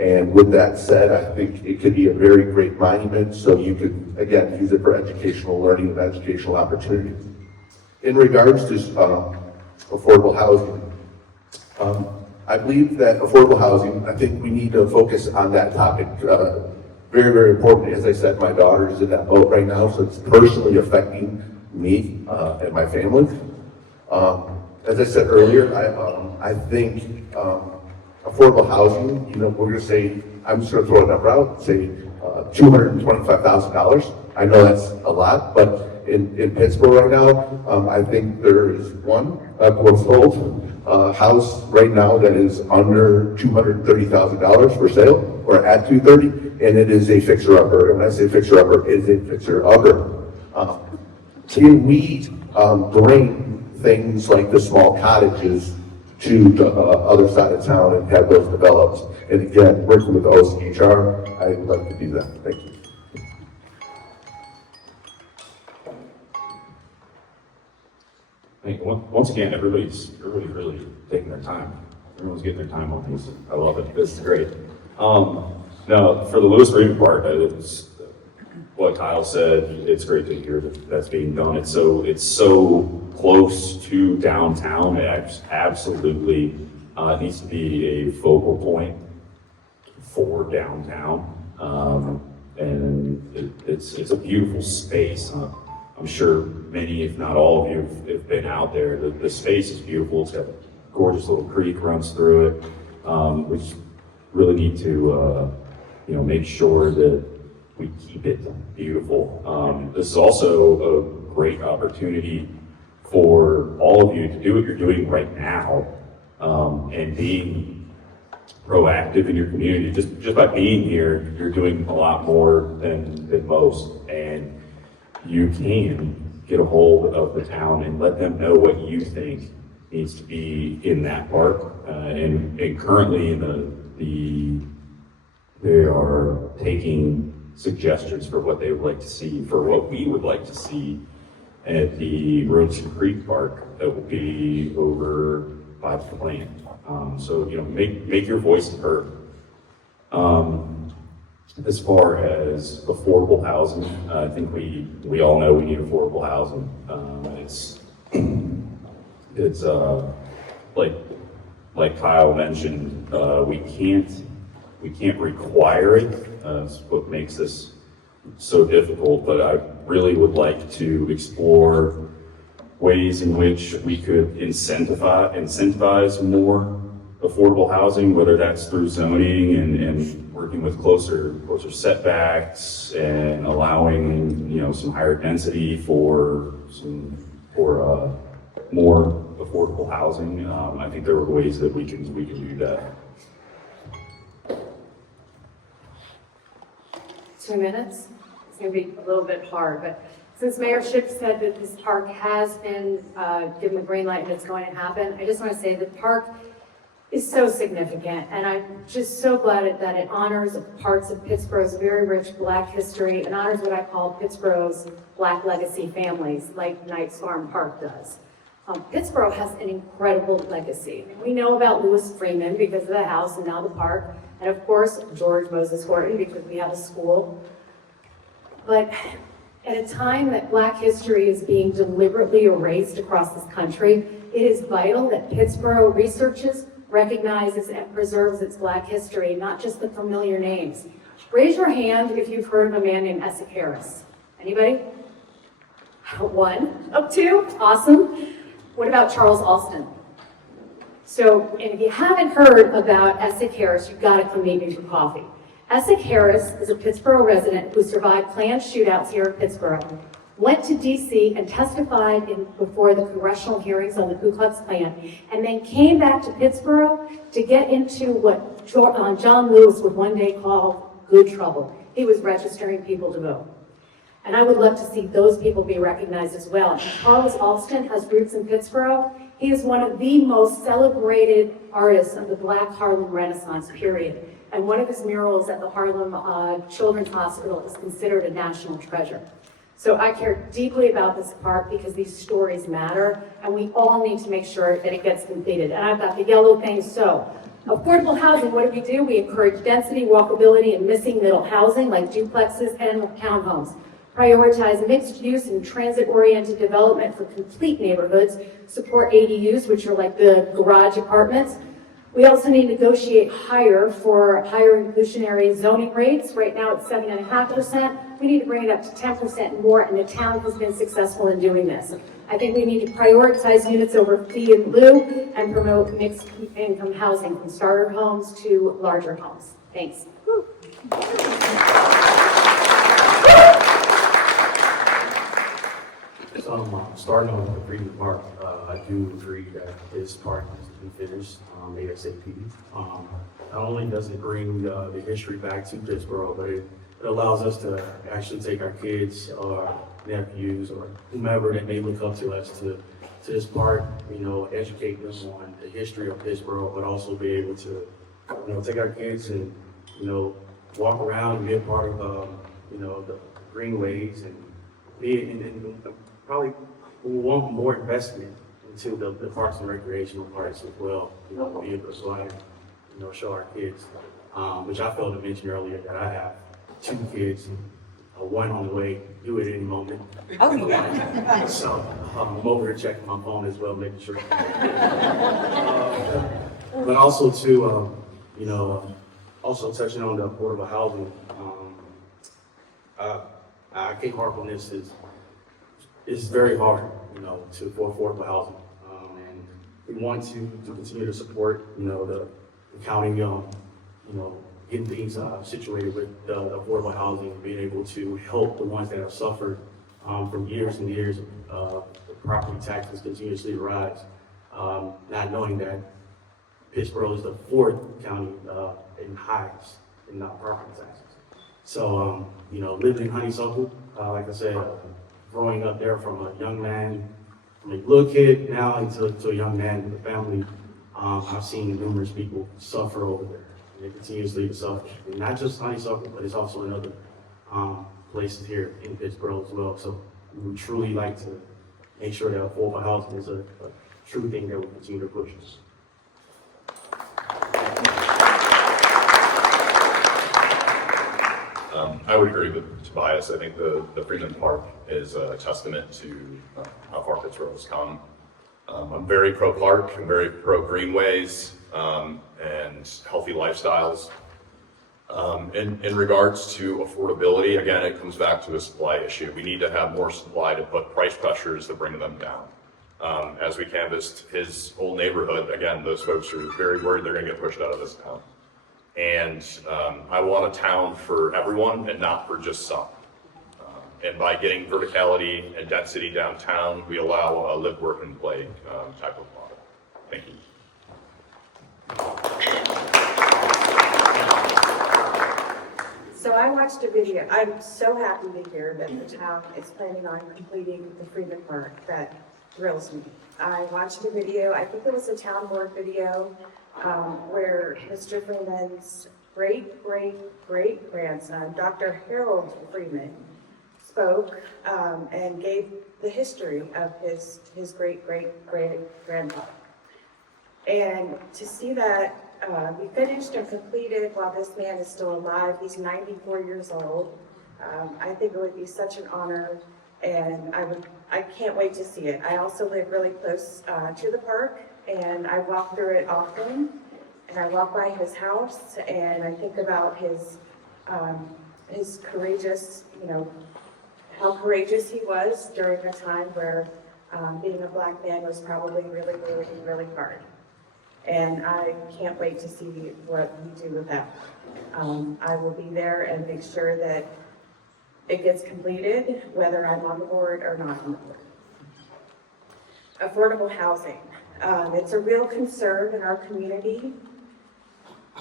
And with that said, I think it could be a very great monument, so you could, again, use it for educational learning and educational opportunities. In regards to affordable housing, I believe that affordable housing, I think we need to focus on that topic. Very, very important. As I said, my daughter is in that boat right now, so it's personally affecting me and my family. As I said earlier, I think affordable housing, you know, we're going to say, I'm just going to throw a number out, say $225,000. I know that's a lot, but in Pittsboro right now, I think there is one house right now that is under $230,000 for sale, or at $230,000, and it is a fixer-upper. And when I say fixer-upper, it is a fixer-upper. Can we bring things like the small cottages to the other side of town and have those developed? And again, working with the OCHR, I would like to do that. Thank you. I think once again, everybody's really taking their time. Everyone's getting their time on these. I love it. This is great. Now, for the Lewis Freeman part, it's what Kyle said. It's great to hear that that's being done. It's so close to downtown. It absolutely needs to be a focal point for downtown. And it's a beautiful space. I'm sure many, if not all of you, have been out there. The space is beautiful. It's got a gorgeous little creek runs through it. We just really need to, make sure that we keep it beautiful. This is also a great opportunity for all of you to do what you're doing right now, and being proactive in your community. Just by being here, you're doing a lot more than most, and you can get a hold of the town and let them know what you think needs to be in that park. And currently, they are taking suggestions for what they would like to see, for what we would like to see at the Robeson Creek Park that will be over by the plant. So make your voice heard. As far as affordable housing, I think we all know we need affordable housing. It's like Kyle mentioned, we can't require it. That's what makes this so difficult. But I really would like to explore ways in which we could incentivize more affordable housing, whether that's through zoning and working with closer setbacks and allowing some higher density for more affordable housing. I think there are ways that we can do that. 2 minutes. It's going to be a little bit hard, but since Mayor Schiff said that this park has been given the green light and it's going to happen, I just want to say the park is so significant, and I'm just so glad that it honors parts of Pittsboro's very rich Black history and honors what I call Pittsboro's Black legacy families, like Knights Farm Park does. Pittsboro has an incredible legacy. We know about Lewis Freeman because of the house and now the park, and of course George Moses Horton because we have a school. But at a time that Black history is being deliberately erased across this country, it is vital that Pittsboro researches, recognizes, and preserves its Black history, not just the familiar names. Raise your hand if you've heard of a man named Essex Harris. Anybody? 1, up 2, awesome. What about Charles Alston? So, and if you haven't heard about Essex Harris, you've got to come meet me for coffee. Essex Harris is a Pittsboro resident who survived planned shootouts here in Pittsboro, went to DC and testified before the congressional hearings on the Ku Klux Klan, and then came back to Pittsboro to get into what John Lewis would one day call good trouble. He was registering people to vote. And I would love to see those people be recognized as well. And Charles Alston has roots in Pittsboro. He is one of the most celebrated artists of the Black Harlem Renaissance period. And one of his murals at the Harlem Children's Hospital is considered a national treasure. So I care deeply about this park because these stories matter, and we all need to make sure that it gets completed. And I've got the yellow thing, so affordable housing, what do? We encourage density, walkability, and missing middle housing like duplexes and townhomes. Prioritize mixed use and transit-oriented development for complete neighborhoods. Support ADUs, which are like the garage apartments. We also need to negotiate higher inclusionary zoning rates. Right now it's 7.5%. We need to bring it up to 10% and more, and the town has been successful in doing this. I think we need to prioritize units over fee and lieu and promote mixed income housing from starter homes to larger homes. Thanks. So starting on the Freedom Park, I do agree that this park needs to be finished ASAP. Not only does it bring the history back to Pittsboro, but it allows us to actually take our kids or nephews or whomever that may look up to us to this park, educate them on the history of Pittsboro, but also be able to, take our kids and, walk around and be a part of, the greenways and be and probably we want more investment into the parks and recreational parks as well. Be able to go out and, show our kids, which I failed to mention earlier that I have 2 kids, one on the way, due at any moment. Oh, yeah. So I'm over here checking my phone as well, making sure. But also too, also touching on the affordable housing. I can't harp on this. It's very hard, for affordable housing, and we want to continue to support, the county, getting things situated with the affordable housing, being able to help the ones that have suffered from years and years of property taxes continuously rise, not knowing that Pittsboro is the 4th county in highest in property taxes. So, living in Honeysuckle, like I said, growing up there from a young man, from a little kid now into a young man with a family, I've seen numerous people suffer over there. And they continuously to suffer. And not just Honeysuckle, but it's also in other places here in Pittsboro as well. So we would truly like to make sure that affordable housing is a true thing that we continue to push. I would agree with Tobias. I think the Freedom Park is a testament to how far Pittsboro has come. I'm very pro-park, I'm very pro-greenways and healthy lifestyles. In regards to affordability, again, it comes back to a supply issue. We need to have more supply to put price pressures to bring them down. As we canvassed his old neighborhood, again, those folks are very worried they're going to get pushed out of this town. And I want a town for everyone and not for just some. And by getting verticality and density downtown, we allow a live, work, and play type of model. Thank you. So I watched a video. I'm so happy to hear that the town is planning on completing the Freedom Park. That thrills me. I watched a video, I think it was a town board video, where Mr. Freeman's great-great-great-grandson, Dr. Harold Freeman, spoke and gave the history of his great-great-great-grandfather. And to see that be finished and completed while this man is still alive, he's 94 years old, I think it would be such an honor, and I can't wait to see it. I also live really close to the park, and I walk through it often, and I walk by his house, and I think about his courageous, how courageous he was during a time where being a Black man was probably really, really, really hard. And I can't wait to see what we do with that. I will be there and make sure that it gets completed, whether I'm on the board or not on the board. Affordable housing. It's a real concern in our community.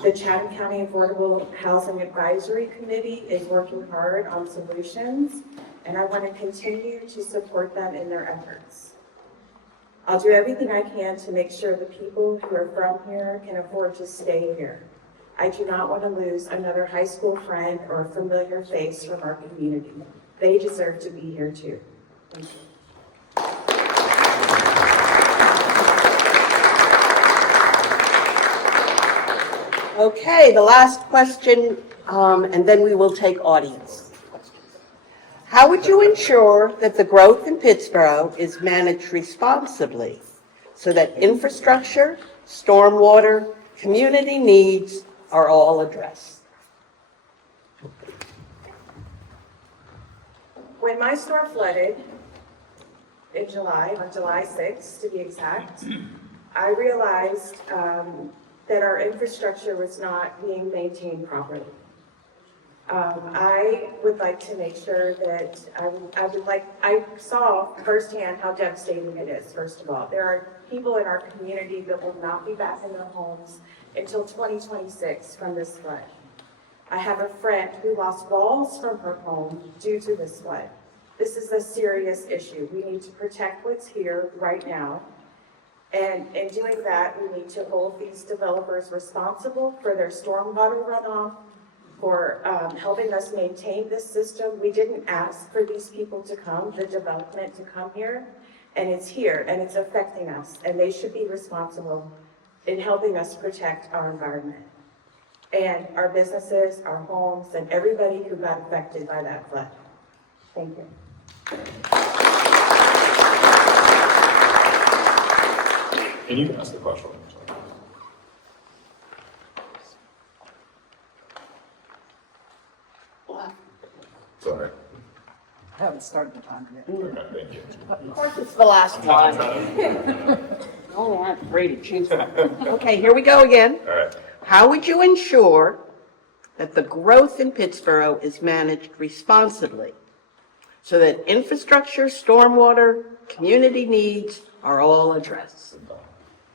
The Chatham County Affordable Housing Advisory Committee is working hard on solutions, and I want to continue to support them in their efforts. I'll do everything I can to make sure the people who are from here can afford to stay here. I do not want to lose another high school friend or a familiar face from our community. They deserve to be here too. Thank you. Okay, the last question, and then we will take audience. How would you ensure that the growth in Pittsboro is managed responsibly so that infrastructure, stormwater, community needs are all addressed? When my store flooded in July, on July 6th to be exact, I realized that our infrastructure was not being maintained properly. I would like to make sure that I saw firsthand how devastating it is, first of all. There are people in our community that will not be back in their homes until 2026 from this flood. I have a friend who lost walls from her home due to this flood. This is a serious issue. We need to protect what's here right now. And in doing that, we need to hold these developers responsible for their stormwater runoff, for helping us maintain this system. We didn't ask for these people to come, the development to come here, and it's here, and it's affecting us, and they should be responsible in helping us protect our environment and our businesses, our homes, and everybody who got affected by that flood. Thank you. Can you ask the question? Sorry. I haven't started the time yet. Okay, thank you. Of course, it's the last one. Oh, I'm afraid to choose one. Okay, here we go again. All right. How would you ensure that the growth in Pittsboro is managed responsibly so that infrastructure, stormwater, community needs are all addressed?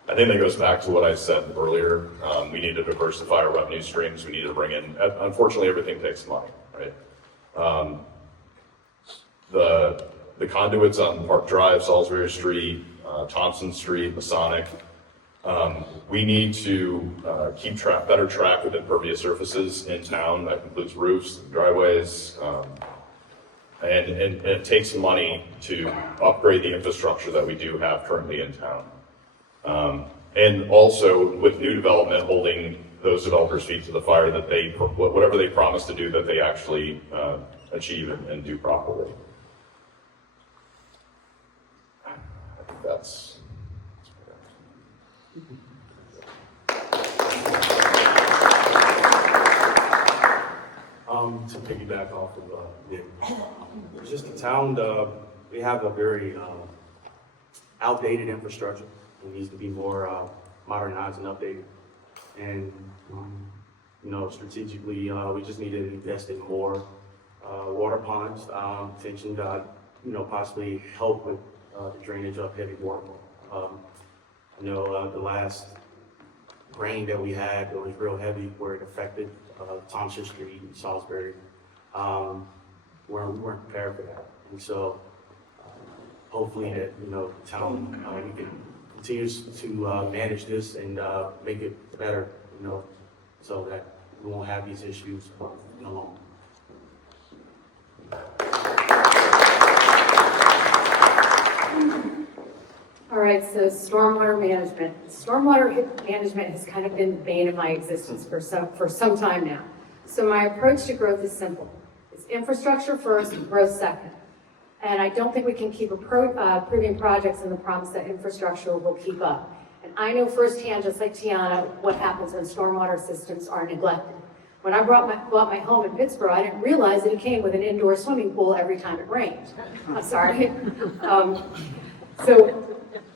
I think that goes back to what I said earlier. We need to diversify our revenue streams. We need to bring in, unfortunately, everything takes money, right? The conduits on Park Drive, Salisbury Street, Thompson Street, Masonic, we need to keep better track with impervious surfaces in town. That includes roofs, driveways, and it takes money to upgrade the infrastructure that we do have currently in town. And also with new development, holding those developers' feet to the fire that they, whatever they promise to do, that they actually achieve and do properly. I think that's. To piggyback off of Nick, just the town, we have a very outdated infrastructure. It needs to be more modernized and updated. And, you know, strategically, we just need to invest in more water ponds, attention to, you know, possibly help with the drainage of heavy water. I know the last rain that we had, it was real heavy where it affected Thompson Street and Salisbury. We weren't prepared for that. And so hopefully that, you know, the town, we can continue to manage this and make it better, you know, so that we won't have these issues no longer. All right, so stormwater management. Stormwater management has kind of been the bane of my existence for some time now. So my approach to growth is simple. It's infrastructure first and growth second. And I don't think we can keep approving projects in the promise that infrastructure will keep up. And I know firsthand, just like Tiana, what happens when stormwater systems are neglected. When I bought my home in Pittsboro, I didn't realize that it came with an indoor swimming pool every time it rained. I'm sorry. So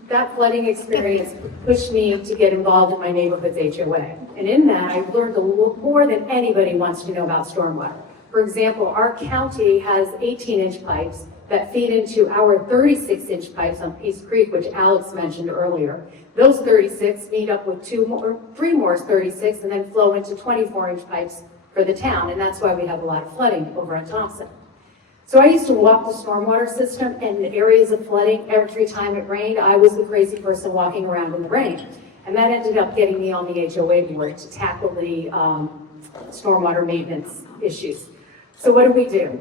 that flooding experience pushed me to get involved in my neighborhood's HOA. And in that, I've learned more than anybody wants to know about stormwater. For example, our county has 18-inch pipes that feed into our 36-inch pipes on Peace Creek, which Alex mentioned earlier. Those 36 meet up with 3 more 36 and then flow into 24-inch pipes for the town. And that's why we have a lot of flooding over on Thompson. So I used to walk the stormwater system, and in areas of flooding, every time it rained, I was the crazy person walking around in the rain. And that ended up getting me on the HOA board to tackle the stormwater maintenance issues. So what do?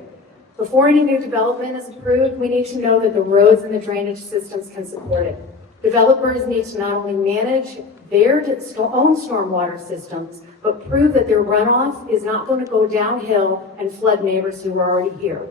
Before any new development is approved, we need to know that the roads and the drainage systems can support it. Developers need to not only manage their own stormwater systems, but prove that their runoff is not going to go downhill and flood neighbors who are already here.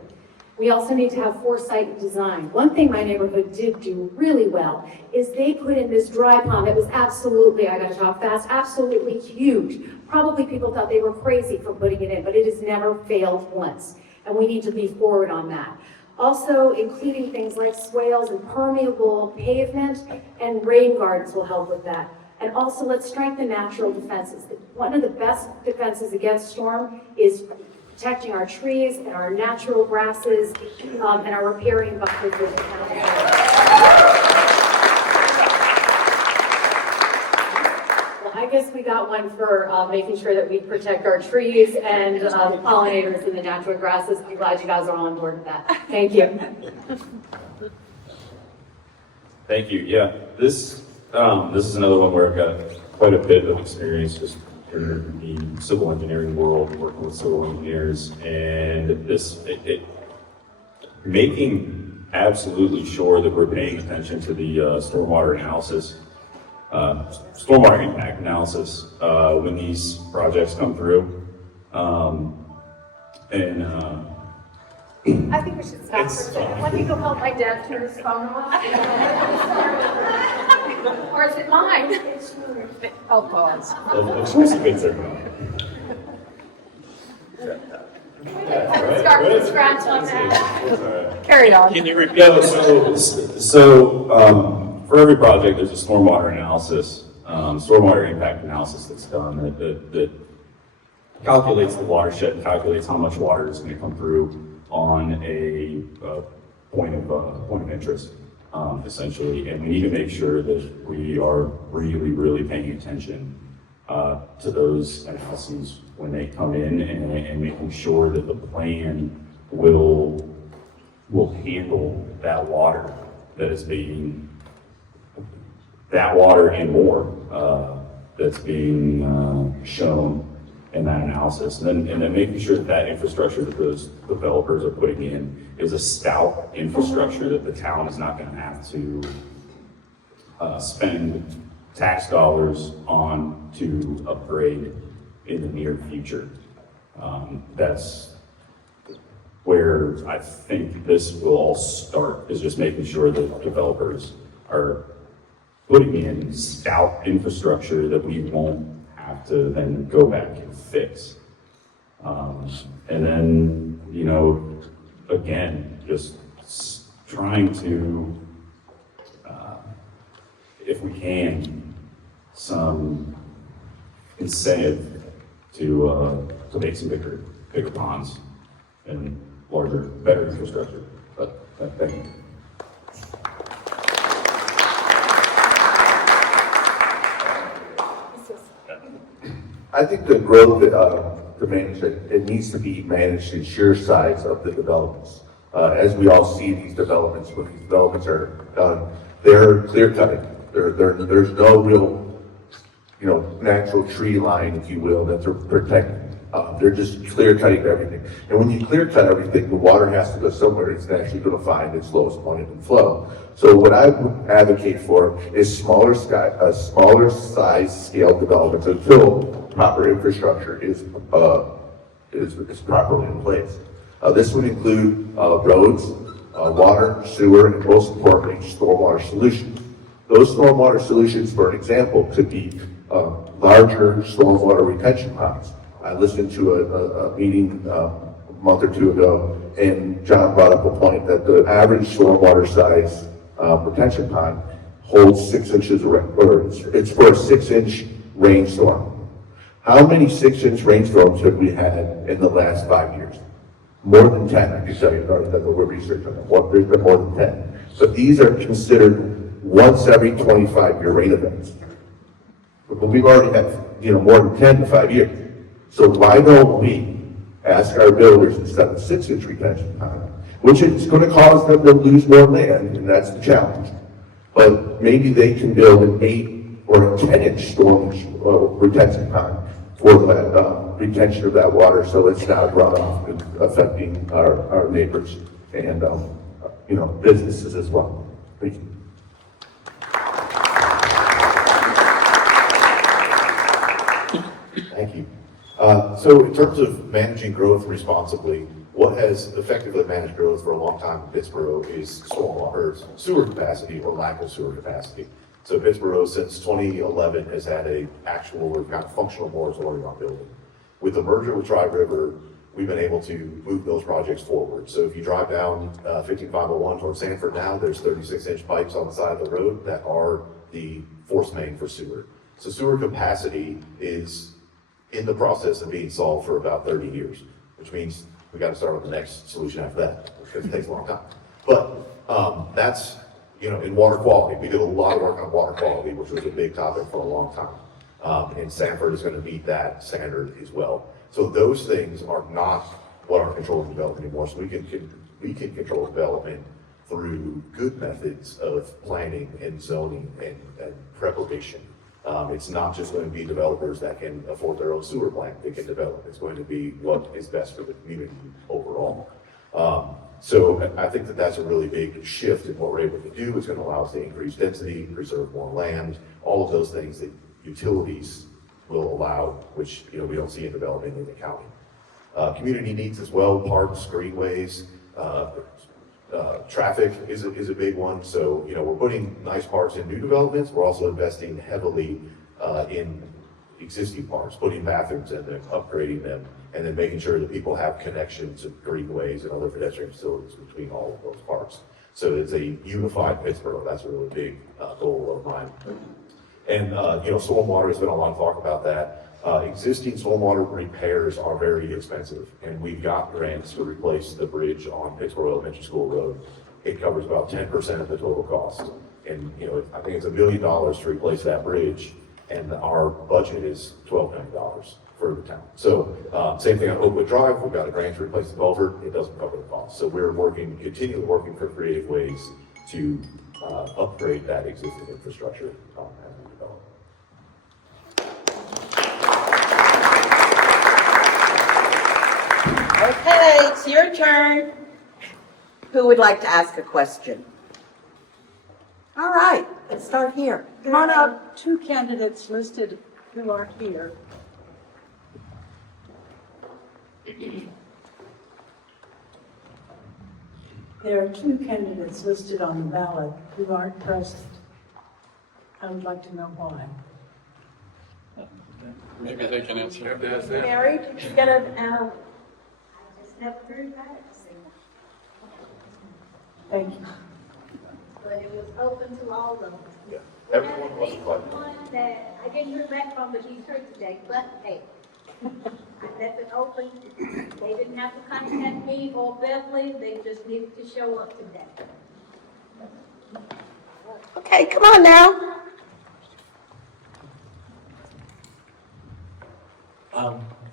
We also need to have foresight and design. One thing my neighborhood did do really well is they put in this dry pond that was absolutely, I gotta talk fast, absolutely huge. Probably people thought they were crazy for putting it in, but it has never failed once. And we need to be forward on that. Also, including things like swales and permeable pavement and rain gardens will help with that. And also, let's strengthen natural defenses. One of the best defenses against storm is protecting our trees and our natural grasses and our riparian buffers with the county. Well, I guess we got one for making sure that we protect our trees and pollinators and the natural grasses. I'm glad you guys are on board with that. Thank you. Thank you. Yeah, this is another one where I've got quite a bit of experience just in the civil engineering world, working with civil engineers, and making absolutely sure that we're paying attention to the stormwater analysis, stormwater impact analysis when these projects come through, I think we should stop for a second. Let me go help my dad turn his phone off. Or is it mine? I'll pause. Start from scratch on that. Carry on. Can you repeat? Yeah, so for every project, there's a stormwater analysis, stormwater impact analysis that's done that calculates the watershed, calculates how much water is going to come through on a point of interest, essentially. And we need to make sure that we are really, really paying attention to those analyses when they come in, and making sure that the plan will handle that water that is being, that water and more that's being shown in that analysis. And then making sure that infrastructure that those developers are putting in is a stout infrastructure that the town is not going to have to spend tax dollars on to upgrade in the near future. That's where I think this will all start, is just making sure that developers are putting in stout infrastructure that we won't have to then go back and fix. And then, you know, again, just trying to, if we can, some incentive to make some bigger ponds and larger, better infrastructure. But thank you. I think the growth to manage it needs to be managed in sheer size of the developments. As we all see these developments, when these developments are done, they're clear cutting. There's no real, natural tree line, if you will, that they're protecting. They're just clear cutting everything. And when you clear cut everything, the water has to go somewhere. It's actually going to find its lowest point of flow. So what I would advocate for is smaller size scale developments until proper infrastructure is properly in place. This would include roads, water, sewer, and most importantly, stormwater solutions. Those stormwater solutions, for an example, could be larger stormwater retention ponds. I listened to a meeting a month or two ago, and John brought up a point that the average stormwater size retention pond holds 6 inches, or it's for a 6-inch rainstorm. How many 6-inch rainstorms have we had in the last 5 years? More than 10, I can tell you, that we're researching on that. There's been more than 10. But these are considered once every 25-year rain events. But we've already had, more than 10 in 5 years. So why don't we ask our builders instead of 6-inch retention pond, which is going to cause them to lose more land, and that's the challenge. But maybe they can build an 8 or a 10-inch storm retention pond for that retention of that water so it's not runoff and affecting our neighbors and, businesses as well. Thank you. Thank you. So in terms of managing growth responsibly, what has effectively managed growth for a long time in Pittsboro is sewer capacity or lack of sewer capacity. So Pittsboro since 2011 has had a actual or kind of functional moratorium on building. With the merger with Tri River, we've been able to move those projects forward. So if you drive down 15501 towards Sanford now, there's 36-inch pipes on the side of the road that are the force main for sewer. So sewer capacity is in the process of being solved for about 30 years, which means we got to start with the next solution after that, because it takes a long time. But that's, in water quality, we did a lot of work on water quality, which was a big topic for a long time. And Sanford is going to meet that standard as well. So those things are not what our control of development anymore. So we can control development through good methods of planning and zoning and preparation. It's not just going to be developers that can afford their own sewer plant that can develop. It's going to be what is best for the community overall. So I think that that's a really big shift in what we're able to do. It's going to allow us to increase density, preserve more land, all of those things that utilities will allow, which we don't see in development in the county. Community needs as well, parks, greenways, traffic is a big one. So, we're putting nice parks in new developments. We're also investing heavily in existing parks, putting bathrooms in them, upgrading them, and then making sure that people have connections of greenways and other pedestrian facilities between all of those parks. So it's a unified Pittsboro. That's a really big goal of mine. And, stormwater, has been a lot of talk about that. Existing stormwater repairs are very expensive, and we've got grants to replace the bridge on Pittsboro Elementary School Road. It covers about 10% of the total cost. And, I think it's $1 million to replace that bridge, and our budget is $12 million for the town. So, same thing on Oakwood Drive, we've got a grant to replace the culvert, it doesn't cover the cost. So we're continually working for creative ways to upgrade that existing infrastructure as we develop. Okay, it's your turn. Who would like to ask a question? All right, let's start here. Come on up. Two candidates listed who are here. There are two candidates listed on the ballot who aren't present. I would like to know why. Maybe they can answer. Mary, did you get an, thank you. But it was open to all of them. Yeah, everyone was invited. One that I didn't hear back from, but he's heard today, but hey, I left it open. They didn't have to contact me or Beverly, they just needed to show up today. Okay, come on now.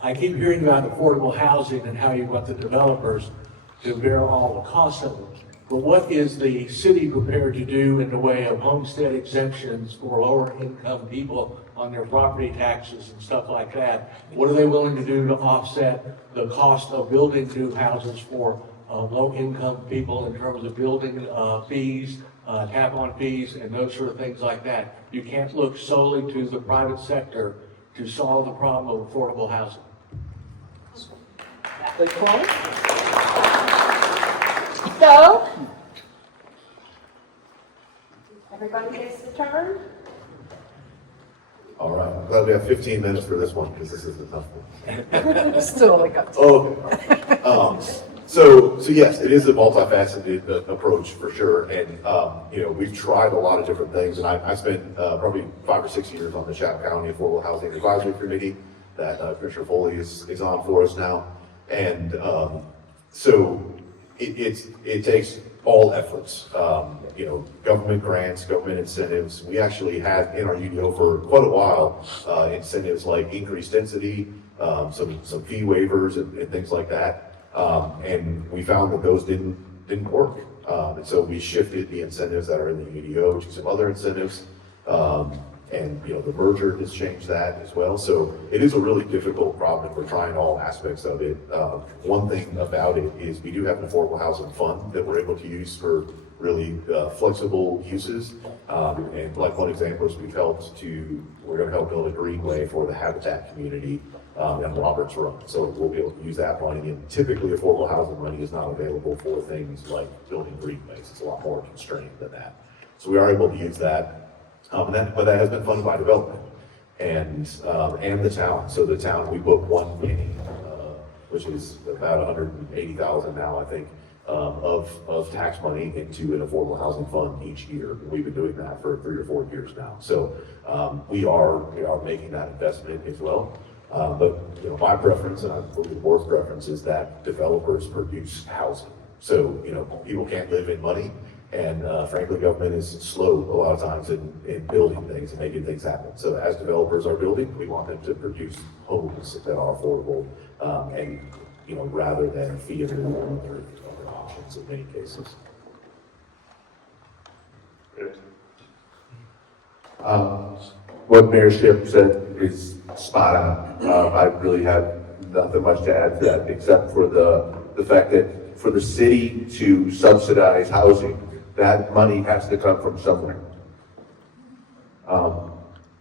I keep hearing about affordable housing and how you want the developers to bear all the costs of it. But what is the city prepared to do in the way of homestead exemptions for lower income people on their property taxes and stuff like that? What are they willing to do to offset the cost of building new houses for low income people in terms of building fees, tap-on fees, and those sort of things like that? You can't look solely to the private sector to solve the problem of affordable housing. Good point. So, everybody gets the turn? All right, I'm glad we have 15 minutes for this one, because this is a tough one. Still only got two. Okay. So yes, it is a multifaceted approach for sure. And, we've tried a lot of different things. And I spent probably 5 or 6 years on the Chatham County Affordable Housing Advisory Committee that Commissioner Foley is on for us now. And so it takes all efforts, government grants, government incentives. We actually had in our UDO for quite a while incentives like increased density, some fee waivers and things like that. And we found that those didn't work. And so we shifted the incentives that are in the UDO to some other incentives. And, the merger has changed that as well. So it is a really difficult problem, and we're trying all aspects of it. One thing about it is we do have an affordable housing fund that we're able to use for really flexible uses. And like one example is we're going to help build a greenway for the Habitat community in Roberts Run. So we'll be able to use that money. And typically affordable housing money is not available for things like building greenways. It's a lot more constrained than that. So we are able to use that. But that has been funded by development and the town. So the town, we put one penny, which is about 180,000 now, I think, of tax money into an affordable housing fund each year. We've been doing that for 3 or 4 years now. So we are making that investment as well. But my preference, and I believe the board's preference, is that developers produce housing. So people can't live in money. And frankly, government is slow a lot of times in building things and making things happen. So as developers are building, we want them to produce homes that are affordable, and rather than feed them other options in many cases. What Mayor Shipp said is spot on. I really have nothing much to add to that, except for the fact that for the city to subsidize housing, that money has to come from somewhere,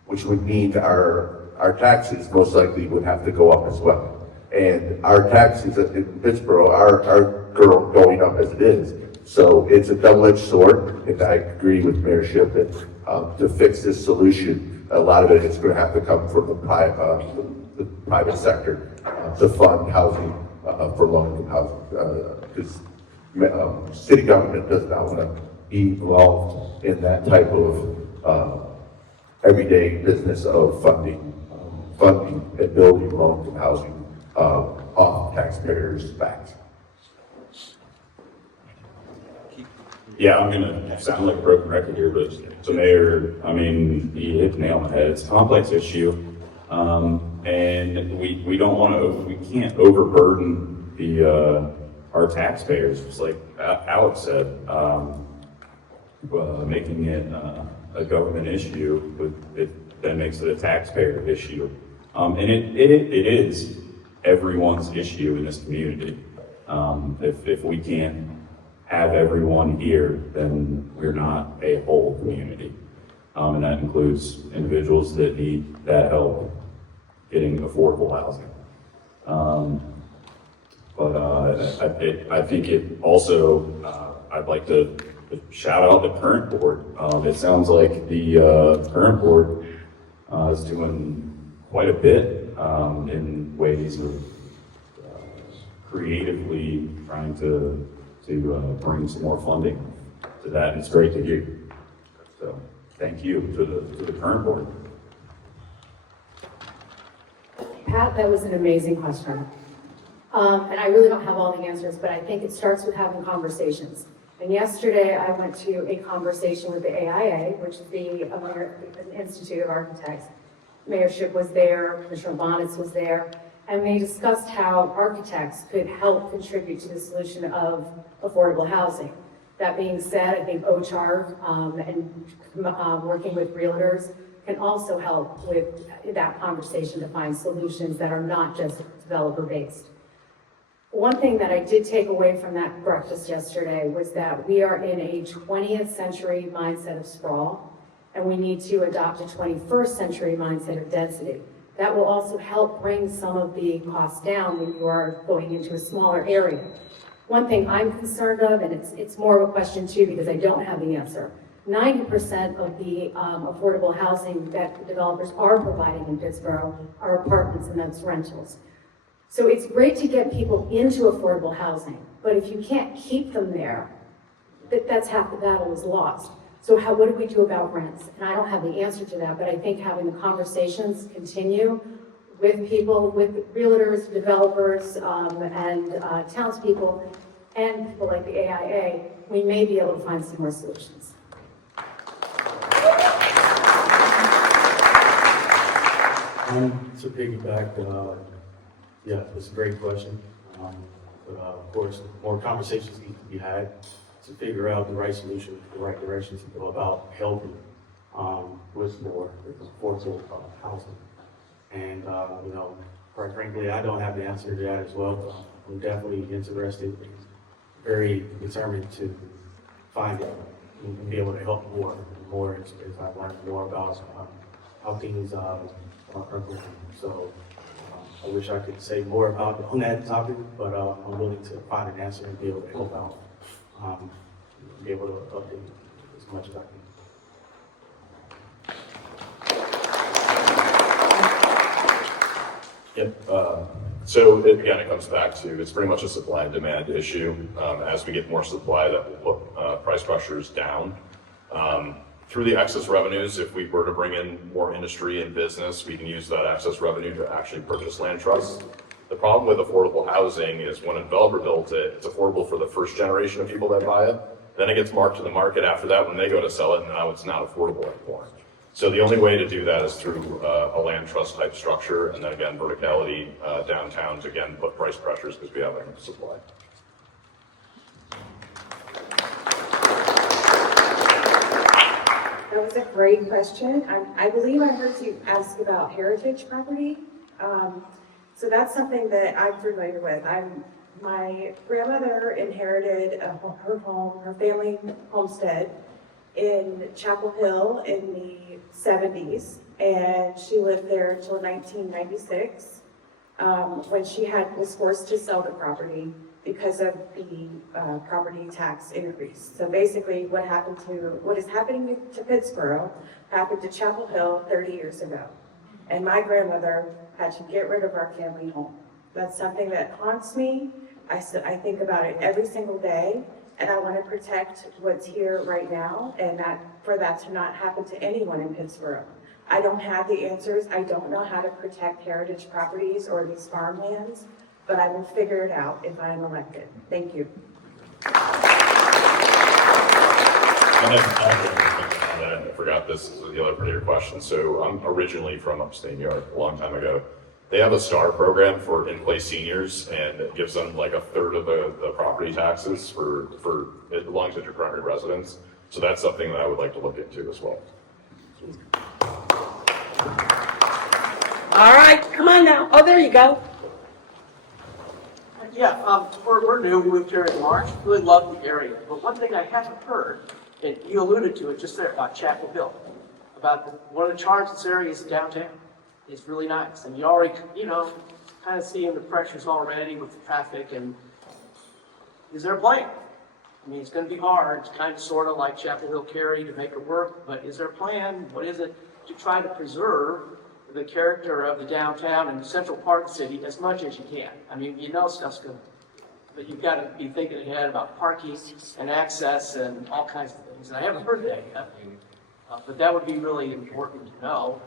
which would mean our taxes most likely would have to go up as well. And our taxes in Pittsboro are going up as it is. So it's a double-edged sword, and I agree with Mayor Shipp that to fix this solution, a lot of it is going to have to come from the private sector to fund housing for low-income housing, because city government does not want to be involved in that type of everyday business of funding and building low-income housing off taxpayers' backs. Yeah, I'm gonna sound like a broken record here, but the mayor, he hit the nail on the head. It's a complex issue, and we don't want to, we can't overburden our taxpayers, just like Alex said. Making it a government issue, that makes it a taxpayer issue. And it is everyone's issue in this community. If we can't have everyone here, then we're not a whole community. And that includes individuals that need that help getting affordable housing. I think it also, I'd like to shout out the current board. It sounds like the current board is doing quite a bit in ways of creatively trying to bring some more funding to that. And it's great to hear. So thank you to the current board. Pat, that was an amazing question. And I really don't have all the answers, but I think it starts with having conversations. And yesterday I went to a conversation with the AIA, which is the American Institute of Architects. Mayor Shipp was there, Commissioner Bonitz was there, and we discussed how architects could help contribute to the solution of affordable housing. That being said, I think OCHAR and working with realtors can also help with that conversation to find solutions that are not just developer-based. One thing that I did take away from that breakfast yesterday was that we are in a 20th century mindset of sprawl, and we need to adopt a 21st century mindset of density. That will also help bring some of the costs down when you are going into a smaller area. One thing I'm concerned of, and it's more of a question too because I don't have the answer, 90% of the affordable housing that developers are providing in Pittsboro are apartments and that's rentals. So it's great to get people into affordable housing, but if you can't keep them there, that's half the battle is lost. So what do we do about rents? And I don't have the answer to that, but I think having the conversations continue with people, with realtors, developers, and townspeople, and people like the AIA, we may be able to find some more solutions. To piggyback, yeah, it's a great question. But of course, more conversations need to be had to figure out the right solution, the right direction to go about helping with more affordable housing. And, you know, quite frankly, I don't have the answer to that as well, but I'm definitely interested, very determined to find it and be able to help more as I learn more about how things are going. So I wish I could say more about on that topic, but I'm willing to find an answer and be able to help out, be able to update as much as I can. Yep. So again, it comes back to, it's pretty much a supply and demand issue. As we get more supply, that will put price pressures down. Through the excess revenues, if we were to bring in more industry and business, we can use that excess revenue to actually purchase land trusts. The problem with affordable housing is when a developer builds it, it's affordable for the first generation of people that buy it. Then it gets marked to the market after that when they go to sell it, and now it's not affordable anymore. So the only way to do that is through a land trust type structure, and then again, verticality downtown to again put price pressures because we have limited supply. That was a great question. I believe I heard you ask about heritage property. So that's something that I'm familiar with. My grandmother inherited her home, her family homestead in Chapel Hill in the 70s, and she lived there until 1996, when she was forced to sell the property because of the property tax increase. So basically what is happening to Pittsboro happened to Chapel Hill 30 years ago. And my grandmother had to get rid of our family home. That's something that haunts me. I think about it every single day, and I want to protect what's here right now, and for that to not happen to anyone in Pittsboro. I don't have the answers. I don't know how to protect heritage properties or these farmlands, but I will figure it out if I am elected. Thank you. I forgot this is the other part of your question. So I'm originally from upstate New York a long time ago. They have a STAR program for in-place seniors, and it gives them like a third of the property taxes for it belongs to your primary residence. So that's something that I would like to look into as well. All right, come on now. Oh, there you go. Yeah, we're new. We moved here in March. Really love the area. But one thing I haven't heard, and you alluded to it just there about Chapel Hill, about one of the charms of this area is downtown. It's really nice. And you already, kind of seeing the pressures already with the traffic. And is there a plan? I mean, it's going to be hard. It's kind of sort of like Chapel Hill Cary to make it work. But is there a plan? What is it to try to preserve the character of the downtown and the central part of the city as much as you can? I mean, stuff's good, but you've got to be thinking ahead about parking and access and all kinds of things. And I haven't heard that yet, but that would be really important to know.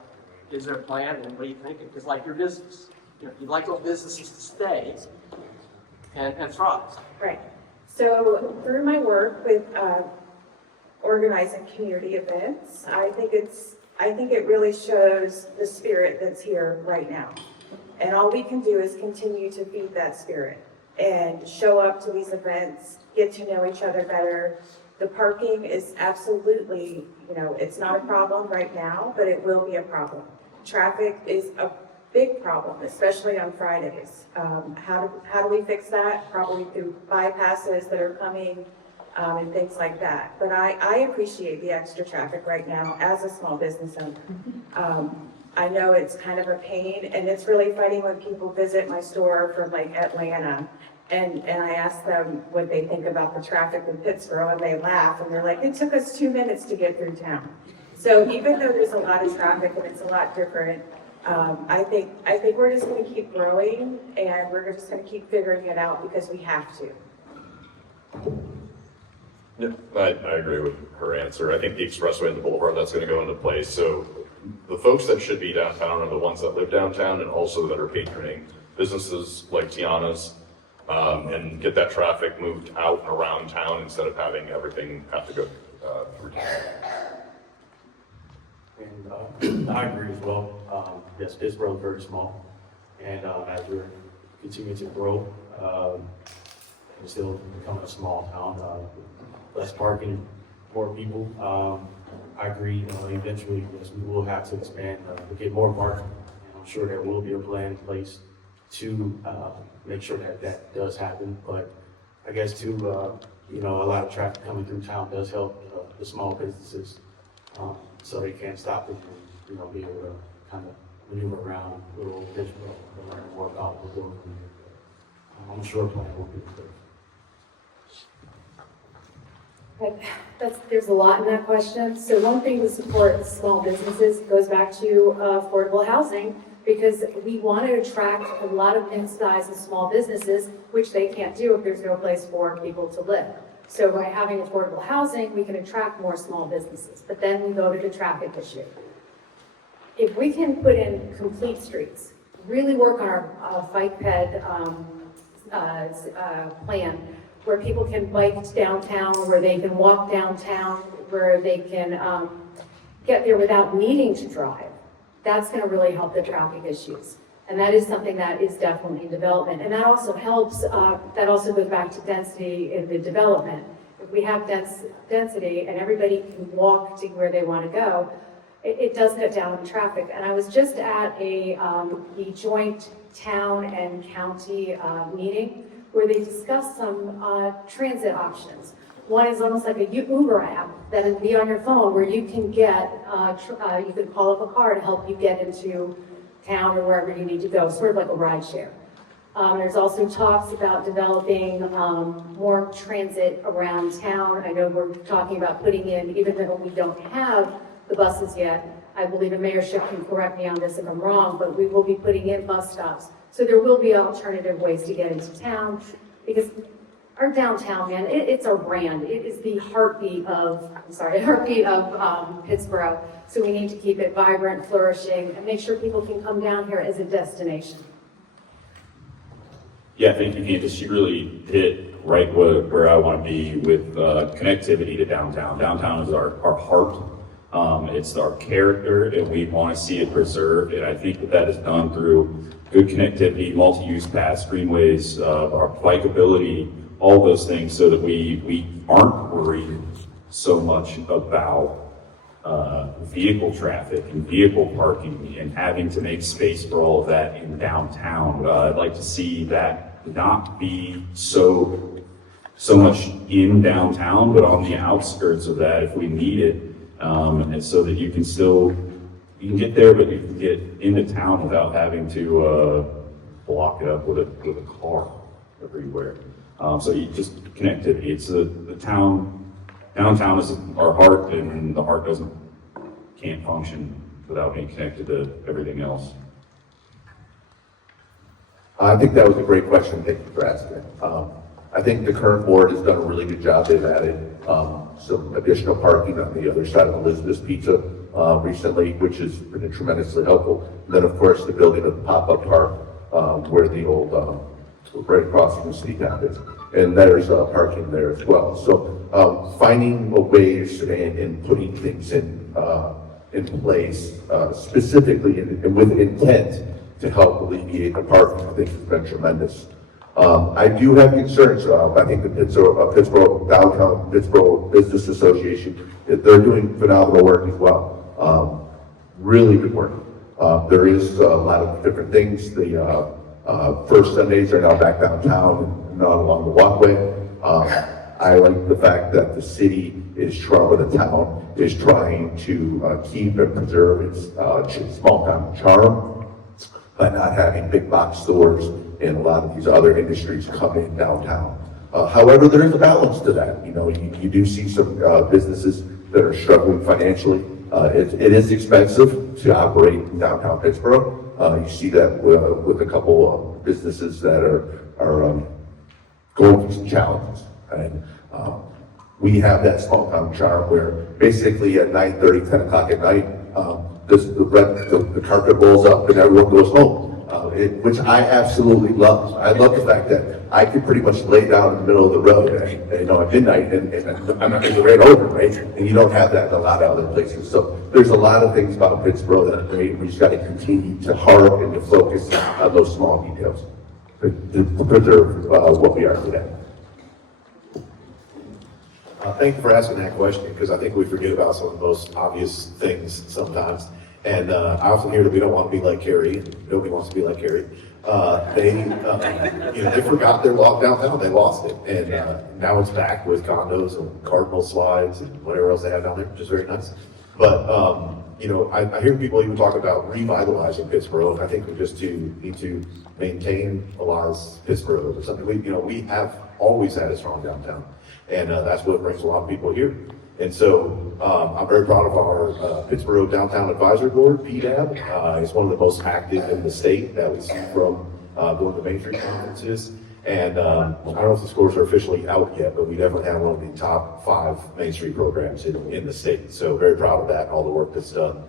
Is there a plan, and what are you thinking? Because like your business, you'd like those businesses to stay and thrive. Right. So through my work with organizing community events, I think it really shows the spirit that's here right now. And all we can do is continue to feed that spirit and show up to these events, get to know each other better. The parking is absolutely, it's not a problem right now, but it will be a problem. Traffic is a big problem, especially on Fridays. How do we fix that? Probably through bypasses that are coming and things like that. But I appreciate the extra traffic right now as a small business owner. I know it's kind of a pain, and it's really funny when people visit my store from like Atlanta, and I ask them what they think about the traffic in Pittsboro, and they laugh, and they're like, it took us 2 minutes to get through town. So even though there's a lot of traffic and it's a lot different, I think we're just going to keep growing, and we're just going to keep figuring it out because we have to. Yeah, I agree with her answer. I think the expressway and the boulevard, that's going to go into place. So the folks that should be downtown are the ones that live downtown and also that are patroning businesses like Tiana's, and get that traffic moved out and around town instead of having everything have to go through town. And I agree as well. Yes, Pittsboro is very small, and as we're continuing to grow, we're still becoming a small town. Less parking, more people. I agree, eventually, yes, we will have to expand, to get more parking. And I'm sure there will be a plan in place to, make sure that that does happen. But I guess too, a lot of traffic coming through town does help, the small businesses, so they can stop it and, be able to kind of maneuver around little Pittsboro and learn more about the world. I'm sure a plan will be in place. There's a lot in that question. So one thing to support small businesses goes back to affordable housing, because we want to attract a lot of mid-sized and small businesses, which they can't do if there's no place for people to live. So by having affordable housing, we can attract more small businesses. But then we go to the traffic issue. If we can put in complete streets, really work on our bike ped plan, where people can bike downtown, where they can walk downtown, where they can get there without needing to drive, that's going to really help the traffic issues. And that is something that is definitely in development. And that also helps, that also goes back to density in the development. If we have density and everybody can walk to where they want to go, it does cut down on traffic. And I was just at the joint town and county meeting where they discussed some transit options. One is almost like a Uber app that will be on your phone where you can get, you can call up a car to help you get into town or wherever you need to go, sort of like a ride share. There's also talks about developing more transit around town. I know we're talking about putting in, even though we don't have the buses yet, I believe the mayorship can correct me on this if I'm wrong, but we will be putting in bus stops. So there will be alternative ways to get into town, because our downtown, man, it's our brand. It is the heartbeat of, Pittsboro. So we need to keep it vibrant, flourishing, and make sure people can come down here as a destination. Yeah, thank you, Candace. You really hit right where I want to be with connectivity to downtown. Downtown is our heart. It's our character, and we want to see it preserved. And I think that is done through good connectivity, multi-use paths, greenways, our bikeability, all those things, so that we aren't worried so much about vehicle traffic and vehicle parking and having to make space for all of that in downtown. I'd like to see that not be so much in downtown, but on the outskirts of that if we need it. And so that you can get there, but you can get into town without having to block it up with a car everywhere. So you just connectivity. It's the downtown is our heart, and the heart can't function without being connected to everything else. I think that was a great question. Thank you for asking it. I think the current board has done a really good job. They've added some additional parking on the other side of Elizabeth's Pizza recently, which has been tremendously helpful. And then, of course, the building of the pop-up park where the old, right across from the city cap is. And there's parking there as well. So finding ways and putting things in place specifically and with intent to help alleviate the parking, I think has been tremendous. I do have concerns. I think the Pittsboro Downtown Pittsboro Business Association, they're doing phenomenal work as well. Really good work. There is a lot of different things. The first Sundays are now back downtown and not along the walkway. I like the fact that the city is trying, the town is trying to keep and preserve its small town charm by not having big box stores and a lot of these other industries come in downtown. However, there is a balance to that. You do see some businesses that are struggling financially. It is expensive to operate in downtown Pittsboro. You see that with a couple of businesses that are going through some challenges. And we have that small town charm where basically at 9:30, 10 o'clock at night, the carpet rolls up and everyone goes home. Which I absolutely love. I love the fact that I could pretty much lay down in the middle of the road, at midnight, and I'm not going to rain over, right? And you don't have that in a lot of other places. So there's a lot of things about Pittsboro that are great. We just got to continue to harp and to focus on those small details to preserve what we are today. Thank you for asking that question, because I think we forget about some of the most obvious things sometimes. And I often hear that we don't want to be like Cary, and nobody wants to be like Cary. They forgot their walk downtown, they lost it. And now it's back with condos and Cardinal slides and whatever else they have down there, which is very nice. But, I hear people even talk about revitalizing Pittsboro, and I think we just need to maintain a lot of Pittsboro or something. We have always had a strong downtown, and that's what brings a lot of people here. And so I'm very proud of our Pittsboro Downtown Advisory Board, PDAB. It's one of the most active in the state that we see from going to Main Street conferences. And I don't know if the scores are officially out yet, but we definitely have one of the top 5 Main Street programs in the state. So very proud of that and all the work that's done.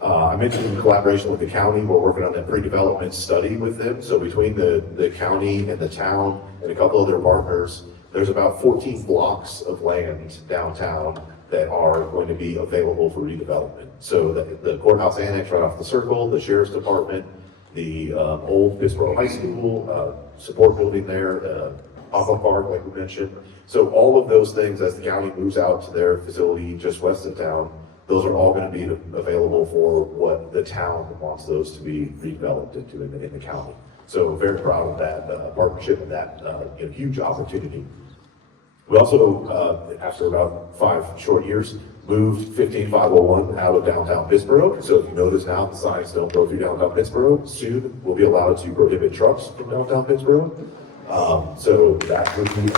I mentioned in collaboration with the county, we're working on that pre-development study with them. So between the county and the town and a couple of their partners, there's about 14 blocks of land downtown that are going to be available for redevelopment. So the courthouse annex right off the circle, the sheriff's department, the old Pittsboro High School, support building there, Papa Park, like we mentioned. So all of those things, as the county moves out to their facility just west of town, those are all going to be available for what the town wants those to be redeveloped into in the county. So very proud of that partnership and that huge opportunity. We also, after about 5 short years, moved 15501 out of downtown Pittsboro. So if you notice now, the signs don't go through downtown Pittsboro. Soon, we'll be allowed to prohibit trucks from downtown Pittsboro. So that would be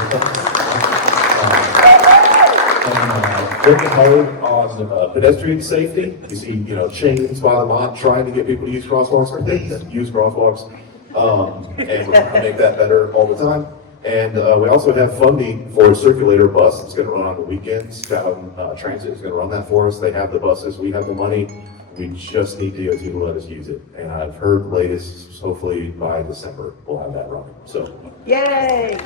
working hard on pedestrian safety. You see, chains by the lot trying to get people to use crosswalks. Please use crosswalks. And we're trying to make that better all the time. And we also have funding for a circulator bus that's going to run on the weekends. Chatham Transit is going to run that for us. They have the buses. We have the money. We just need DOT to let us use it. And I've heard the latest, hopefully by December, we'll have that running. So, Yay!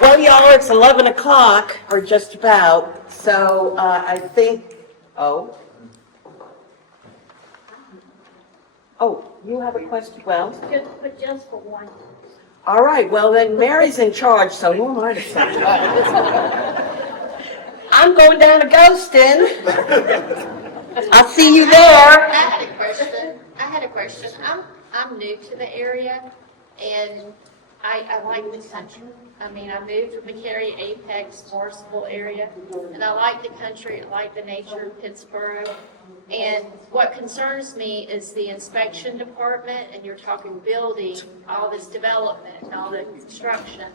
Well, y'all, it's 11 o'clock, or just about. So I think, oh, you have a question? Well, Just for one. all right. Well, then Mary's in charge, so who am I to say? I'm going down to Ghostin. I'll see you there. I had a question. I'm new to the area, and I like the country. I mean, I moved from McCary, Apex, Morrisville area, and I like the country, I like the nature of Pittsboro. And what concerns me is the inspection department, and you're talking building, all this development, and all the construction.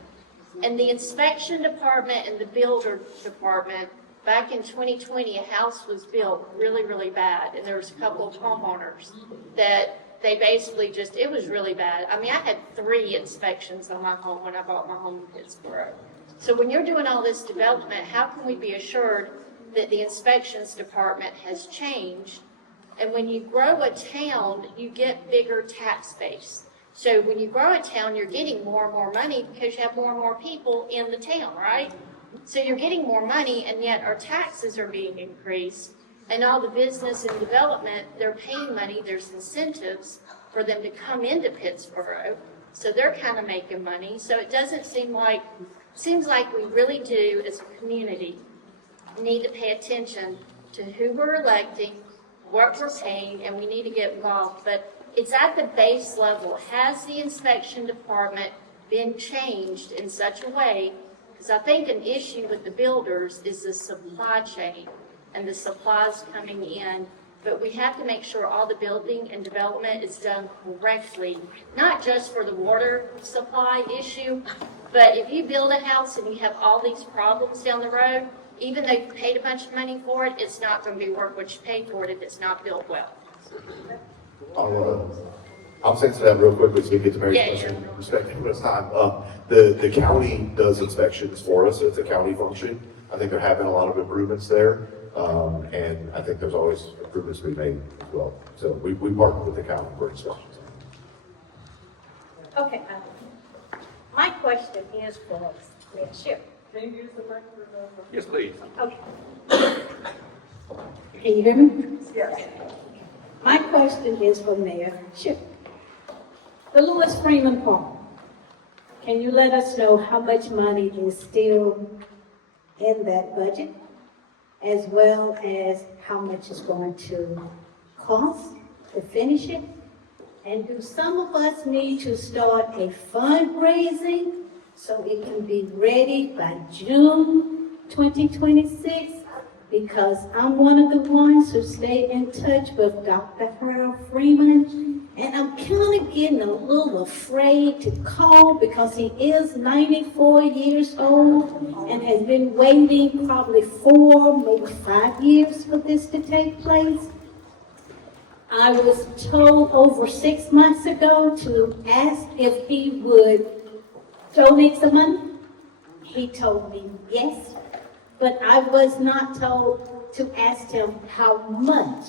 And the inspection department and the builder department, back in 2020, a house was built really, really bad, and there was a couple of homeowners that they basically it was really bad. I mean, I had 3 inspections on my home when I bought my home in Pittsboro. So when you're doing all this development, how can we be assured that the inspections department has changed? And when you grow a town, you get bigger tax base. So when you grow a town, you're getting more and more money because you have more and more people in the town, right? So you're getting more money, and yet our taxes are being increased. And all the business and development, they're paying money, there's incentives for them to come into Pittsboro. So they're kind of making money. So it doesn't seems like we really do as a community need to pay attention to who we're electing, what we're paying, and we need to get involved. But it's at the base level. Has the inspection department been changed in such a way? Because I think an issue with the builders is the supply chain and the supplies coming in, but we have to make sure all the building and development is done correctly, not just for the water supply issue, but if you build a house and you have all these problems down the road, even though you paid a bunch of money for it, it's not going to be worth what you paid for it if it's not built well. I'll answer that real quickly so we get to Mary's question. Respecting this time, the county does inspections for us. It's a county function. I think there have been a lot of improvements there. And I think there's always improvements to be made as well. So we partner with the county for inspections. Okay, my question is for Mayor Schiff. Can you use the microphone? Yes, please. Okay. Can you hear me? Yes. My question is for Mayor Schiff. The Lewis Freeman Park. Can you let us know how much money is still in that budget, as well as how much it's going to cost to finish it? And do some of us need to start a fundraising so it can be ready by June 2026? Because I'm one of the ones who stay in touch with Dr. Harold Freeman, and I'm kind of getting a little afraid to call because he is 94 years old and has been waiting probably 4, maybe 5 years for this to take place. I was told over 6 months ago to ask if he would donate some money. He told me yes, but I was not told to ask him how much.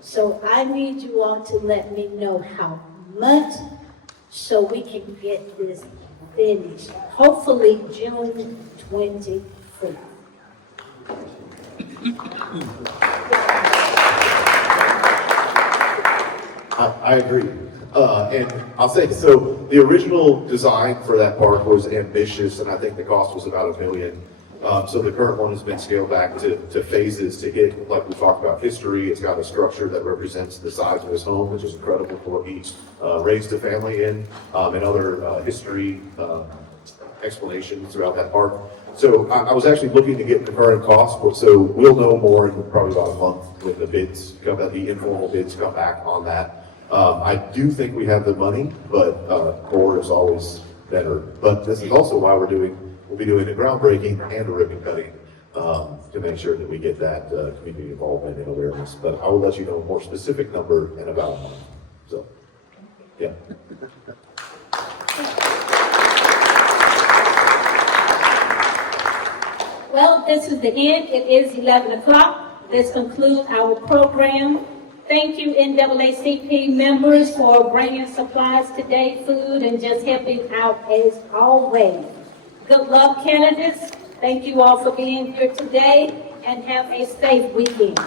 So I need you all to let me know how much so we can get this finished. Hopefully June 25th. I agree. And I'll say, so the original design for that park was ambitious, and I think the cost was about $1 million. So the current one has been scaled back to phases to hit, like we talked about, history. It's got a structure that represents the size of his home, which is incredible for what he raised a family in, and other history explanations throughout that park. So I was actually looking to get the current cost, so we'll know more in probably about a month when the bids come, the informal bids come back on that. I do think we have the money, but more is always better. But this is also why we'll be doing a groundbreaking and a ribbon cutting to make sure that we get that community involvement and awareness. But I will let you know a more specific number in about a month. So, yeah. Well, this is the end. It is 11 o'clock. This concludes our program. Thank you, NAACP members, for bringing supplies today, food, and just helping out as always. Good luck, candidates. Thank you all for being here today, and have a safe weekend.